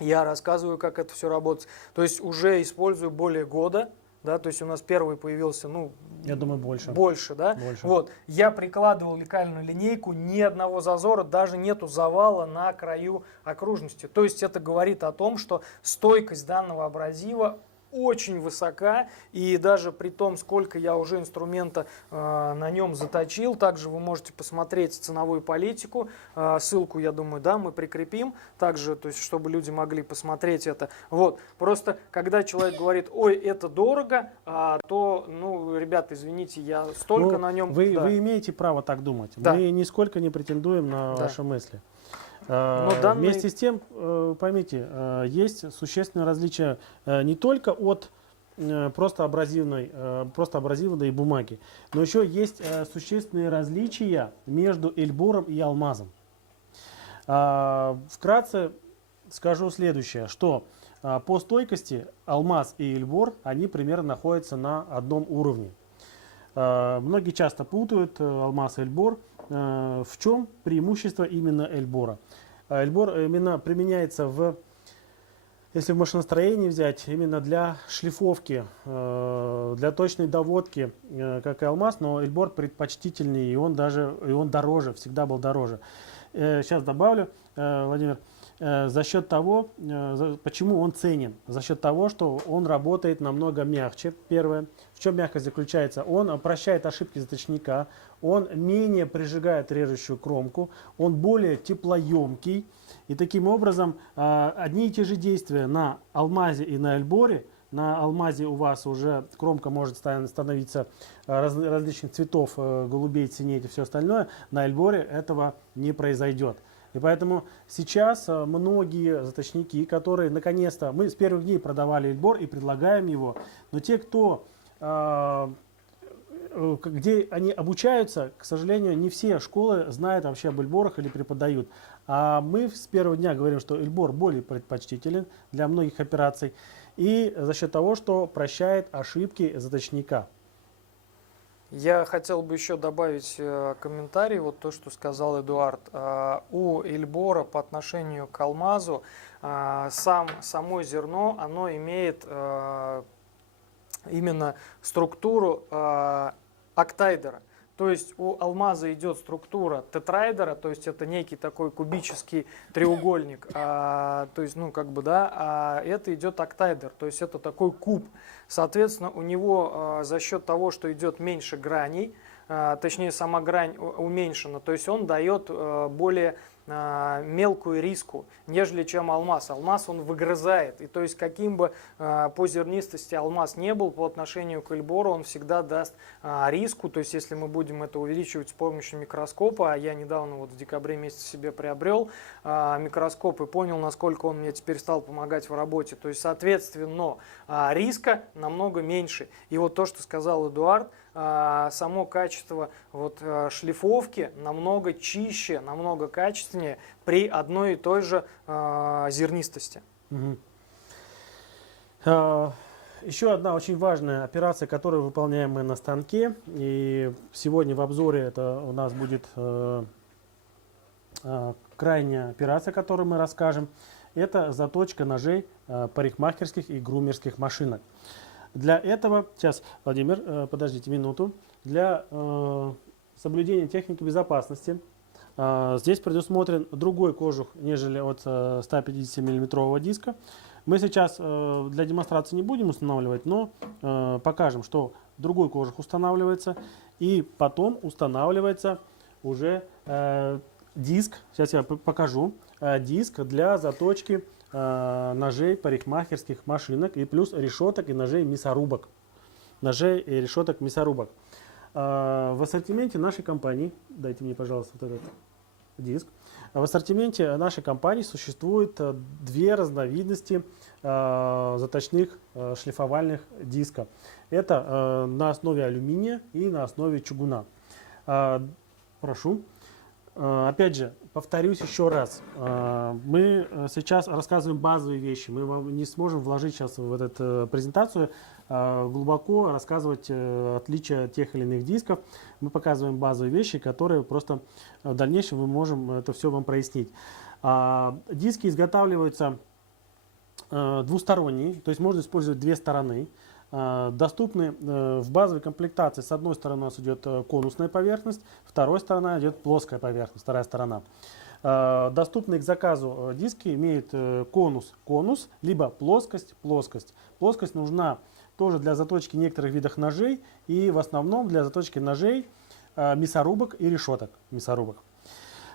я рассказываю, как это все работает. То есть уже использую более года, да, то есть у нас первый появился, я думаю, больше. Больше, да? Больше. Вот, я прикладывал лекальную линейку, ни одного зазора, даже нету завала на краю окружности. То есть это говорит о том, что стойкость данного абразива очень высока, и даже при том, сколько я уже инструмента на нем заточил, также вы можете посмотреть ценовую политику, ссылку, я думаю, да, мы прикрепим, также, то есть, чтобы люди могли посмотреть это. Вот, просто, когда человек говорит, ой, это дорого, то, ребята, извините, я столько на нем... Вы имеете право так думать, да. Мы нисколько не претендуем на ваши мысли. Вместе с тем, поймите, есть существенное различие не только от просто абразивной бумаги, но еще есть существенные различия между эльбором и алмазом. Вкратце скажу следующее, что по стойкости алмаз и эльбор, они примерно находятся на одном уровне. Многие часто путают алмаз и эльбор. В чем преимущество именно эльбора? Эльбор именно применяется если в машиностроении взять, именно для шлифовки, для точной доводки, как и алмаз, но эльбор предпочтительнее, и он дороже, всегда был дороже. Сейчас добавлю, Владимир, за счет того, почему он ценен, за счет того, что он работает намного мягче, первое. В чем мягкость заключается? Он прощает ошибки заточника, он менее прижигает режущую кромку, он более теплоемкий. И таким образом одни и те же действия на алмазе и на эльборе. На алмазе у вас уже кромка может становиться различных цветов, голубей, синеть и все остальное. На эльборе этого не произойдет. И поэтому сейчас многие заточники, которые наконец-то, мы с первых дней продавали эльбор и предлагаем его, но те, где они обучаются, к сожалению, не все школы знают вообще об эльборах или преподают. А мы с первого дня говорим, что эльбор более предпочтителен для многих операций и за счет того, что прощает ошибки заточника. Я хотел бы еще добавить комментарий, вот то, что сказал Эдуард. У эльбора по отношению к алмазу само зерно, оно имеет именно структуру октайдера. То есть у алмаза идет структура тетраэдера, то есть это некий такой кубический треугольник, то есть, ну, как бы, да, а это идет октаэдер, то есть это такой куб. Соответственно, у него за счет того, что идет меньше граней, точнее сама грань уменьшена, то есть он дает более мелкую риску, нежели чем алмаз. Алмаз он выгрызает, и то есть каким бы по зернистости алмаз не был, по отношению к эльбору он всегда даст риску, то есть если мы будем это увеличивать с помощью микроскопа, а я недавно вот в декабре месяце себе приобрел микроскоп и понял, насколько он мне теперь стал помогать в работе, то есть соответственно риска намного меньше. И вот то, что сказал Эдуард, само качество вот шлифовки намного чище, намного качественнее при одной и той же зернистости. Еще одна очень важная операция, которую выполняем мы на станке. И сегодня в обзоре это у нас будет крайняя операция, которую мы расскажем. Это заточка ножей парикмахерских и грумерских машинок. Для этого, сейчас, Владимир, подождите минуту, для соблюдения техники безопасности здесь предусмотрен другой кожух, нежели от 150 миллиметрового диска. Мы сейчас для демонстрации не будем устанавливать, но покажем, что другой кожух устанавливается, и потом устанавливается уже диск, сейчас я покажу, диск для заточки ножей парикмахерских машинок и плюс решеток и ножей мясорубок. Ножей и решеток мясорубок. В ассортименте нашей компании, дайте мне, пожалуйста, вот этот диск. В ассортименте нашей компании существует две разновидности заточных шлифовальных диска. Это на основе алюминия и на основе чугуна. Прошу. Опять же, повторюсь еще раз, мы сейчас рассказываем базовые вещи, мы вам не сможем вложить сейчас в эту презентацию глубоко рассказывать отличия тех или иных дисков. Мы показываем базовые вещи, которые просто в дальнейшем мы можем это все вам прояснить. Диски изготавливаются двусторонние, то есть можно использовать две стороны. Доступны в базовой комплектации. С одной стороны у нас идет конусная поверхность, второй сторона идет плоская поверхность, вторая сторона. Доступные к заказу диски имеют конус, либо плоскость. Плоскость нужна тоже для заточки некоторых видов ножей и в основном для заточки ножей, мясорубок и решеток мясорубок.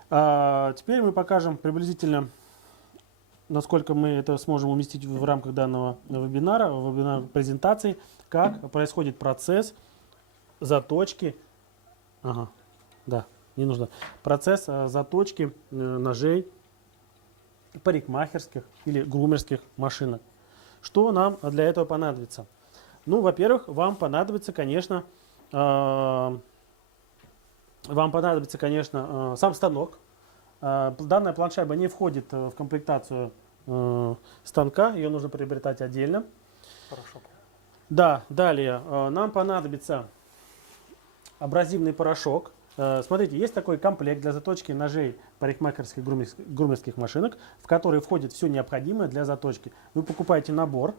Теперь мы покажем приблизительно, насколько мы это сможем уместить в рамках данного вебинара презентации, как происходит процесс заточки, процесс заточки ножей парикмахерских или грумерских машинок. Что нам для этого понадобится? Ну, во-первых, вам понадобится, конечно, сам станок. Данная планшайба не входит в комплектацию станка, ее нужно приобретать отдельно. Порошок. Да, далее нам понадобится абразивный порошок. Смотрите, есть такой комплект для заточки ножей парикмахерских грумерских машинок, в который входит все необходимое для заточки. Вы покупаете набор,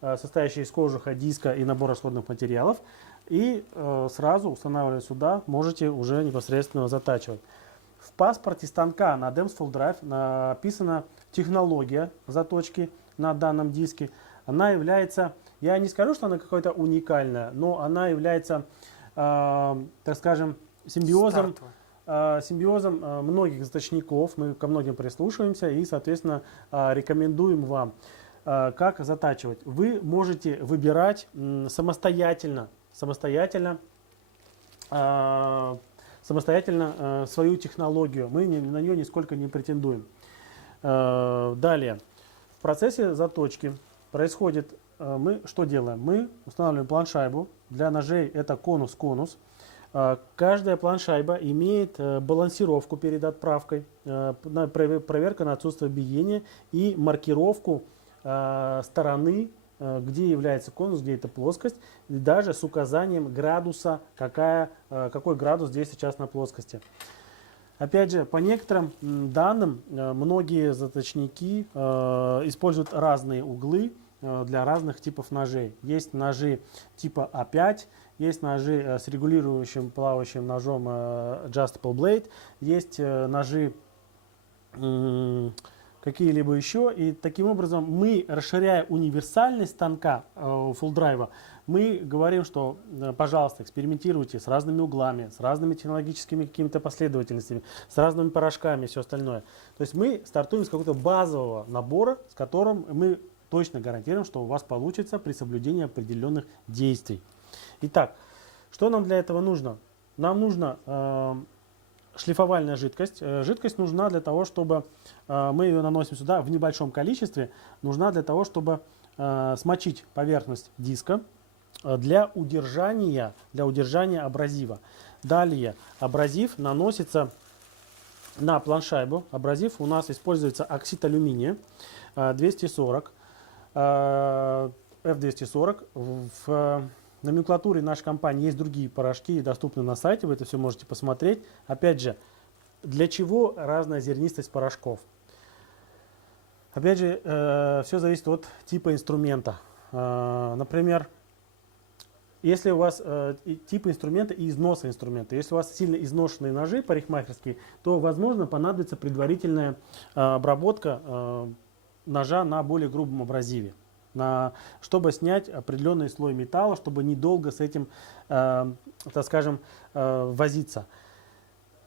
состоящий из кожуха, диска и набора расходных материалов, и сразу устанавливая сюда, можете уже непосредственно затачивать. В паспорте станка на ADEMS Full Drive написана технология заточки на данном диске. Она является, я не скажу, что она какая-то уникальная, но она является, так скажем, симбиозом многих заточников. Мы ко многим прислушиваемся и, соответственно, рекомендуем вам, как затачивать. Вы можете выбирать самостоятельно свою технологию. Мы на нее нисколько не претендуем. Далее, в процессе заточки происходит, мы что делаем? Мы устанавливаем планшайбу. Для ножей это конус-конус. Каждая планшайба имеет балансировку перед отправкой, проверка на отсутствие биения и маркировку стороны, где является конус, где это плоскость, и даже с указанием градуса, какой градус здесь сейчас на плоскости. Опять же, по некоторым данным, многие заточники используют разные углы для разных типов ножей. Есть ножи типа А5, есть ножи с регулирующим плавающим ножом Adjustable Blade, есть ножи какие-либо еще. И таким образом мы, расширяя универсальность станка Full Drive, мы говорим, что, пожалуйста, экспериментируйте с разными углами, с разными технологическими какими-то последовательностями, с разными порошками и все остальное. То есть мы стартуем с какого-то базового набора, с которым мы точно гарантируем, что у вас получится при соблюдении определенных действий. Итак, что нам для этого нужно? Нам нужна шлифовальная жидкость. Жидкость нужна для того, чтобы мы ее наносим сюда в небольшом количестве. Нужна для того, чтобы смочить поверхность диска для удержания абразива. Далее абразив наносится на планшайбу. Абразив у нас используется оксид алюминия 240, F240. В номенклатуре нашей компании есть другие порошки, доступны на сайте, вы это все можете посмотреть. Опять же, для чего разная зернистость порошков? Опять же, все зависит от типа инструмента. Например, если у вас тип инструмента и износа инструмента, если у вас сильно изношенные ножи парикмахерские, то, возможно, понадобится предварительная обработка ножа на более грубом абразиве, чтобы снять определенный слой металла, чтобы недолго с этим, так скажем, возиться.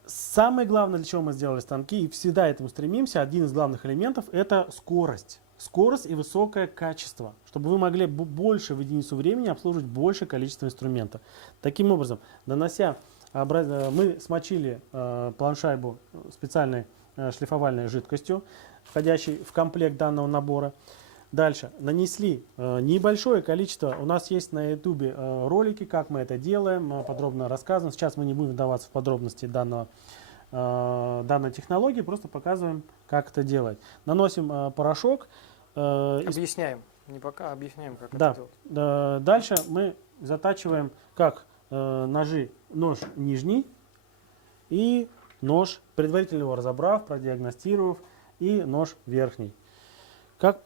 Самое главное, для чего мы сделали станки, и всегда этому стремимся, один из главных элементов – это скорость. Скорость и высокое качество, чтобы вы могли больше в единицу времени обслуживать большее количество инструмента. Таким образом, мы смочили планшайбу специальной шлифовальной жидкостью, входящей в комплект данного набора. Дальше нанесли небольшое количество, у нас есть на YouTube ролики, как мы это делаем, подробно рассказано. Сейчас мы не будем вдаваться в подробности данной технологии, просто показываем, как это делать. Наносим порошок. Объясняем, не пока, объясняем, как да, это делать. Дальше мы затачиваем как нож нижний и нож, предварительно его разобрав, продиагностировав, и нож верхний. Как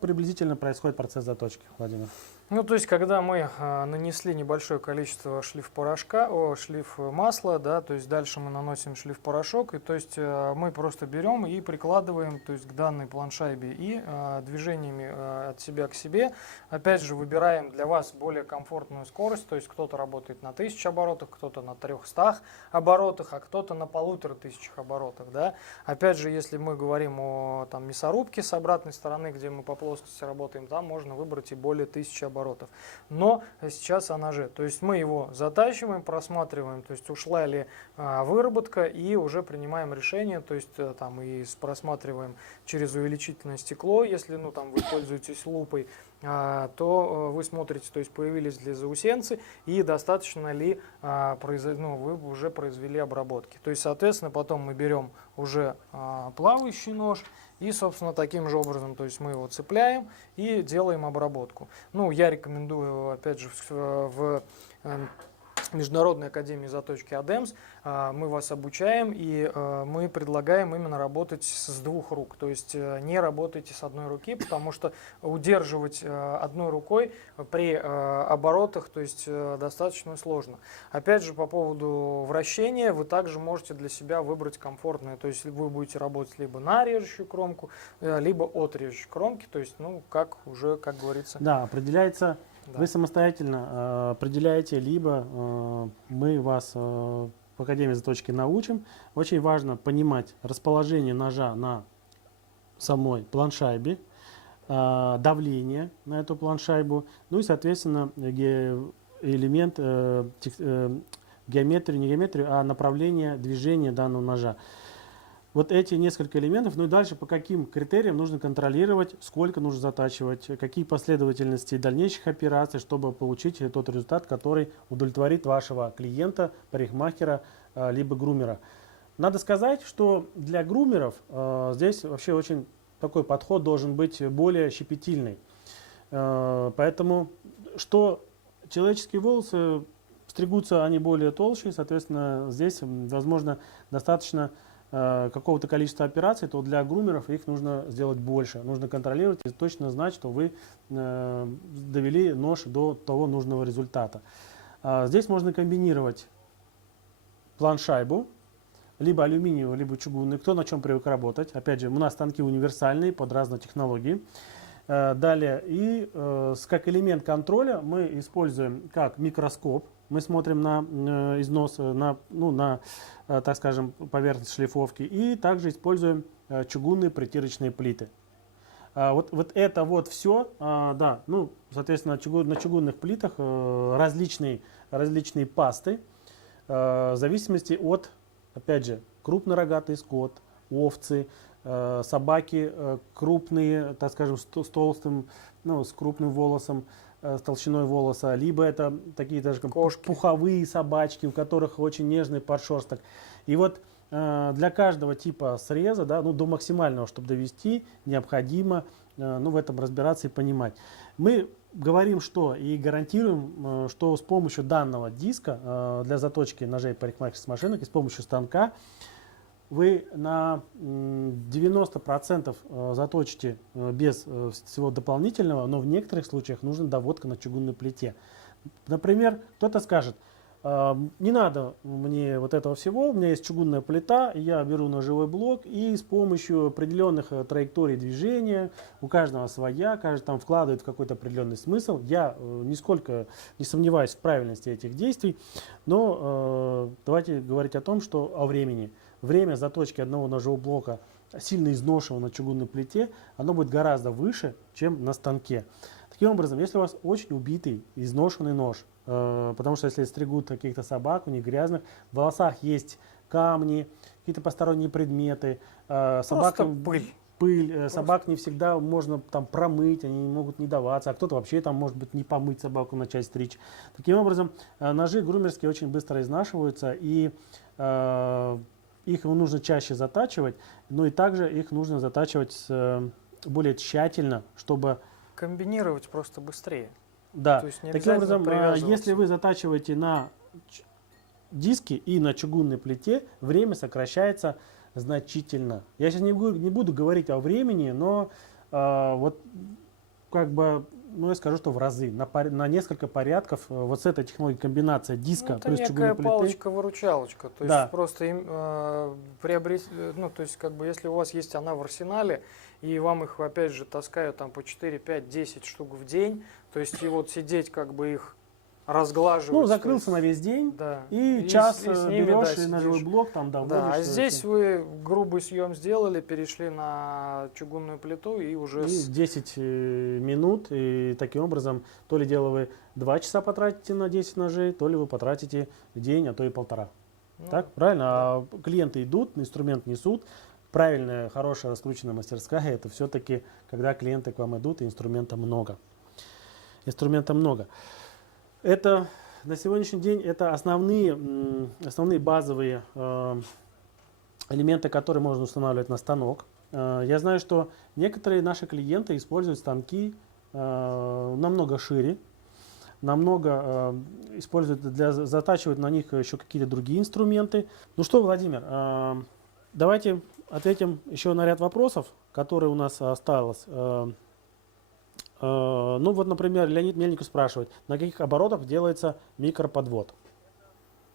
приблизительно происходит процесс заточки, Владимир? Ну, то есть, когда мы нанесли небольшое количество шлиф масла, да, то есть дальше мы наносим шлиф порошок, и то есть мы просто берем и прикладываем, то есть к данной планшайбе и движениями от себя к себе, опять же, выбираем для вас более комфортную скорость, то есть кто-то работает на 1000 оборотах, кто-то на 300 оборотах, а кто-то на 1500 оборотах, да. Опять же, если мы говорим о там мясорубке с обратной стороны, где мы по плоскости работаем, там можно выбрать и более 1000 оборотов. Но сейчас о ноже. То есть мы его затачиваем, просматриваем, то есть ушла ли выработка, и уже принимаем решение, то есть там и просматриваем через увеличительное стекло, если ну, там, вы пользуетесь лупой, то вы смотрите, то есть появились ли заусенцы и достаточно ли вы уже произвели обработки. То есть, соответственно, потом мы берем уже плавающий нож, и, собственно, таким же образом, то есть мы его цепляем и делаем обработку. Ну, я рекомендую, опять же, в Международной академии заточки ADEMS мы вас обучаем, и мы предлагаем именно работать с двух рук. То есть не работайте с одной руки, потому что удерживать одной рукой при оборотах, то есть достаточно сложно. Опять же, по поводу вращения, вы также можете для себя выбрать комфортное. То есть вы будете работать либо на режущую кромку, либо от режущей кромки. То есть, ну, как уже, как говорится. Да, определяется. Да. Вы самостоятельно определяете, либо мы вас в Академии заточки научим. Очень важно понимать расположение ножа на самой планшайбе, давление на эту планшайбу, ну и, соответственно, элемент геометрию, не геометрию, а направление движения данного ножа. Вот эти несколько элементов, ну и дальше по каким критериям нужно контролировать, сколько нужно затачивать, какие последовательности дальнейших операций, чтобы получить тот результат, который удовлетворит вашего клиента, парикмахера, либо грумера. Надо сказать, что для грумеров здесь вообще очень такой подход должен быть более щепетильный. Поэтому, что человеческие волосы стригутся, они более толще, соответственно, здесь, возможно, достаточно какого-то количества операций, то для грумеров их нужно сделать больше. Нужно контролировать и точно знать, что вы довели нож до того нужного результата. Здесь можно комбинировать планшайбу, либо алюминиевую, либо чугунную, кто на чем привык работать. Опять же, у нас станки универсальные под разные технологии. Далее, и как элемент контроля мы используем как микроскоп. Мы смотрим на износ, так скажем, поверхность шлифовки. И также используем чугунные притирочные плиты. Вот это вот все, да, ну, соответственно, на чугунных плитах различные пасты, в зависимости от, опять же, крупнорогатый скот, овцы, собаки крупные, так скажем, с толстым, ну, с крупным волосом, с толщиной волоса, либо это такие даже как пуховые собачки, у которых очень нежный подшерсток. И вот для каждого типа среза, да, ну, до максимального, чтобы довести, необходимо в этом разбираться и понимать. Мы говорим, что и гарантируем, что с помощью данного диска для заточки ножей парикмахерских машинок и с помощью станка вы на 90% заточите без всего дополнительного, но в некоторых случаях нужна доводка на чугунной плите. Например, кто-то скажет: не надо мне вот этого всего, у меня есть чугунная плита, я беру ножевой блок и с помощью определенных траекторий движения, у каждого своя, каждый там вкладывает в какой-то определенный смысл. Я нисколько не сомневаюсь в правильности этих действий, но давайте говорить о том, что о времени. Время заточки одного ножевого блока, сильно изношенного на чугунной плите, оно будет гораздо выше, чем на станке. Таким образом, если у вас очень убитый, изношенный нож, потому что если стригут каких-то собак, у них грязных, в волосах есть камни, какие-то посторонние предметы, собакам пыль, собак не всегда можно там промыть, они не могут не даваться, а кто-то вообще там может быть не помыть собаку, начать стричь. Таким образом, ножи грумерские очень быстро изнашиваются, и их нужно чаще затачивать, но и также их нужно затачивать более тщательно, чтобы... Комбинировать просто быстрее. Да, то есть не таким образом, привязываться. если вы затачиваете на диске и на чугунной плите, время сокращается значительно. Я сейчас не буду говорить о времени, но вот как бы, ну, я скажу, что в разы, на несколько порядков вот с этой технологией комбинация диска это плюс чугунной плиты. палочка-выручалочка. То Да. есть просто приобрести, ну, то есть как бы если у вас есть она в арсенале, и вам их опять же таскают там по 4, 5, 10 штук в день, то есть и вот сидеть как бы их разглаживать. Ну, закрылся на весь день, да. и час с ними, берешь да, и ножевой сидишь. блок там Да, доводишь. а здесь вы грубый съем сделали, перешли на чугунную плиту и уже... И 10 минут, и таким образом, то ли дело вы 2 часа потратите на 10 ножей, то ли вы потратите день, а то и полтора. Ну, Так, правильно? да. А клиенты идут, инструмент несут. Правильная, хорошая, раскрученная мастерская, это все-таки, когда клиенты к вам идут, и инструмента много. Инструмента много. Это на сегодняшний день это основные базовые элементы, которые можно устанавливать на станок. Я знаю, что некоторые наши клиенты используют станки намного шире, затачивают на них еще какие-то другие инструменты. Ну что, Владимир, давайте ответим еще на ряд вопросов, которые у нас осталось. Ну вот, например, Леонид Мельников спрашивает, на каких оборотах делается микроподвод?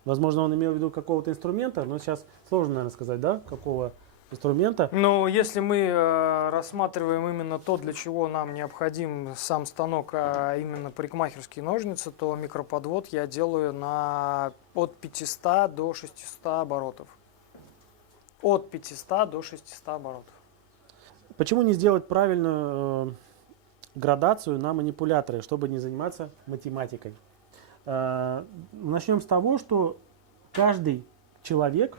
Возможно, он имел в виду какого-то инструмента, но сейчас сложно, наверное, сказать, да, какого инструмента. Ну, если мы рассматриваем именно то, для чего нам необходим сам станок, а именно парикмахерские ножницы, то микроподвод я делаю от 500 до 600 оборотов. От 500 до 600 оборотов. Почему не сделать правильную градацию на манипуляторы, чтобы не заниматься математикой? Начнем с того, что каждый человек,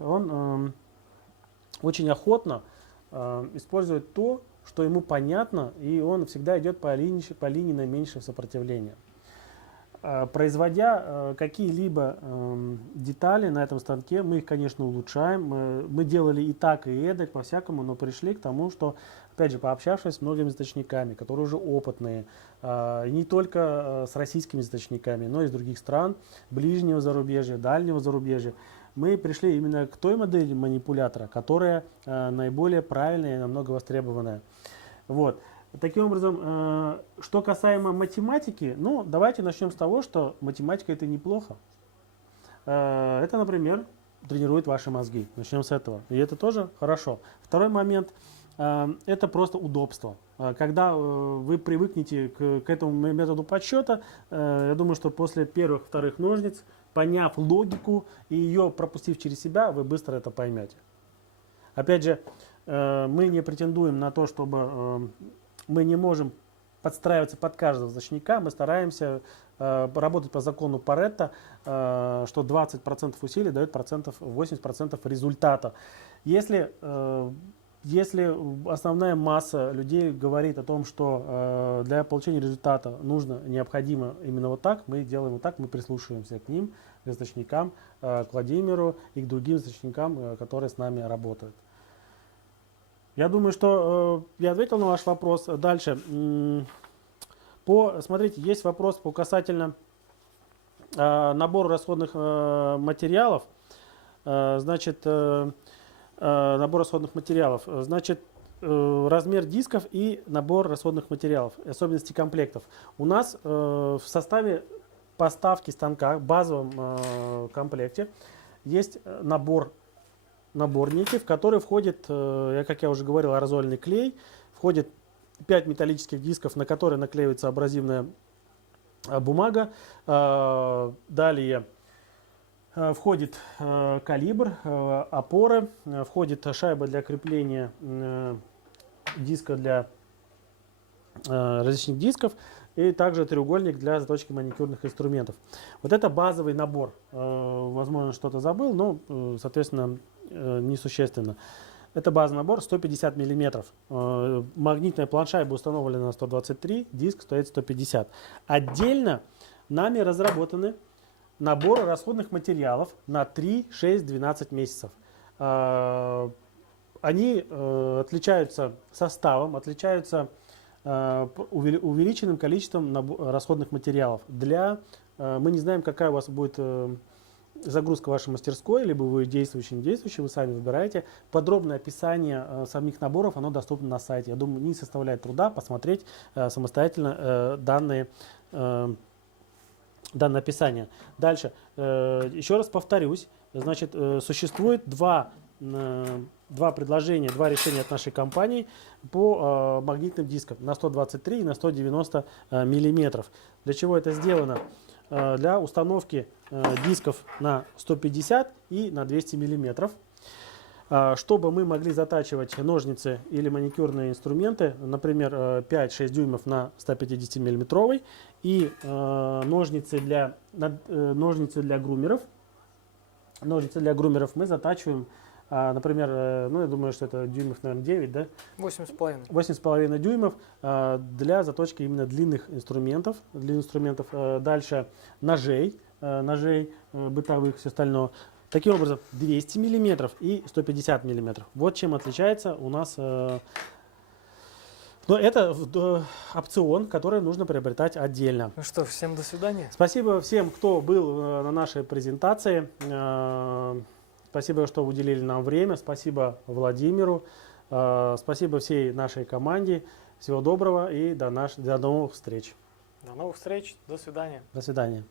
он очень охотно использует то, что ему понятно, и он всегда идет по линии наименьшего сопротивления. Производя какие-либо детали на этом станке, мы их, конечно, улучшаем. Мы делали и так, и эдак, по-всякому, но пришли к тому, что, опять же, пообщавшись с многими источниками, которые уже опытные, не только с российскими источниками, но и из других стран, ближнего зарубежья, дальнего зарубежья, мы пришли именно к той модели манипулятора, которая наиболее правильная и намного востребованная. Вот. Таким образом, что касаемо математики, ну, давайте начнем с того, что математика это неплохо. Это, например, тренирует ваши мозги. Начнем с этого. И это тоже хорошо. Второй момент, это просто удобство. Когда вы привыкнете к этому методу подсчета, я думаю, что после первых-вторых ножниц, поняв логику и ее пропустив через себя, вы быстро это поймете. Опять же, мы не претендуем на то, чтобы... Мы не можем подстраиваться под каждого значника, мы стараемся работать по закону Паретто, что 20% усилий дает 80% результата. Если основная масса людей говорит о том, что для получения результата необходимо именно вот так, мы делаем вот так, мы прислушиваемся к ним, к источникам, к Владимиру и к другим источникам, которые с нами работают. Я думаю, что я ответил на ваш вопрос. Дальше. Смотрите, есть вопрос по касательно набора расходных материалов. Значит, набор расходных материалов. Значит, размер дисков и набор расходных материалов, особенности комплектов. У нас в составе поставки станка, в базовом комплекте, есть наборники, в которые входит, как я уже говорил, аэрозольный клей, входит 5 металлических дисков, на которые наклеивается абразивная бумага. Далее входит калибр, опоры, входит шайба для крепления диска для различных дисков и также треугольник для заточки маникюрных инструментов. Вот это базовый набор. Возможно, что-то забыл, но, соответственно, несущественно. Это базовый набор 150 мм. Магнитная планшайба установлена на 123, диск стоит 150. Отдельно нами разработаны наборы расходных материалов на 3, 6, 12 месяцев. Они отличаются составом, отличаются увеличенным количеством расходных материалов. Мы не знаем, какая у вас будет загрузка вашей мастерской, либо вы действующий, вы сами выбираете. Подробное описание самих наборов, оно доступно на сайте. Я думаю, не составляет труда посмотреть самостоятельно данное описание. Дальше. Еще раз повторюсь. Значит, существует два предложения, два решения от нашей компании по магнитным дискам на 123 и на 190 миллиметров. Для чего это сделано? Для установки дисков на 150 и на 200 миллиметров, чтобы мы могли затачивать ножницы или маникюрные инструменты, например, 5-6 дюймов на 150 миллиметровый, и ножницы для грумеров. Ножницы для грумеров мы затачиваем, например, я думаю, что это дюймов, наверное, 9, да? 8,5. 8,5 дюймов для заточки именно длинных инструментов. Дальше ножей бытовых, все остальное. Таким образом, 200 мм и 150 мм. Вот чем отличается у нас. Но это опцион, который нужно приобретать отдельно. Ну что, всем до свидания. Спасибо всем, кто был на нашей презентации. Спасибо, что уделили нам время. Спасибо Владимиру. Спасибо всей нашей команде. Всего доброго и до новых встреч. До новых встреч. До свидания. До свидания.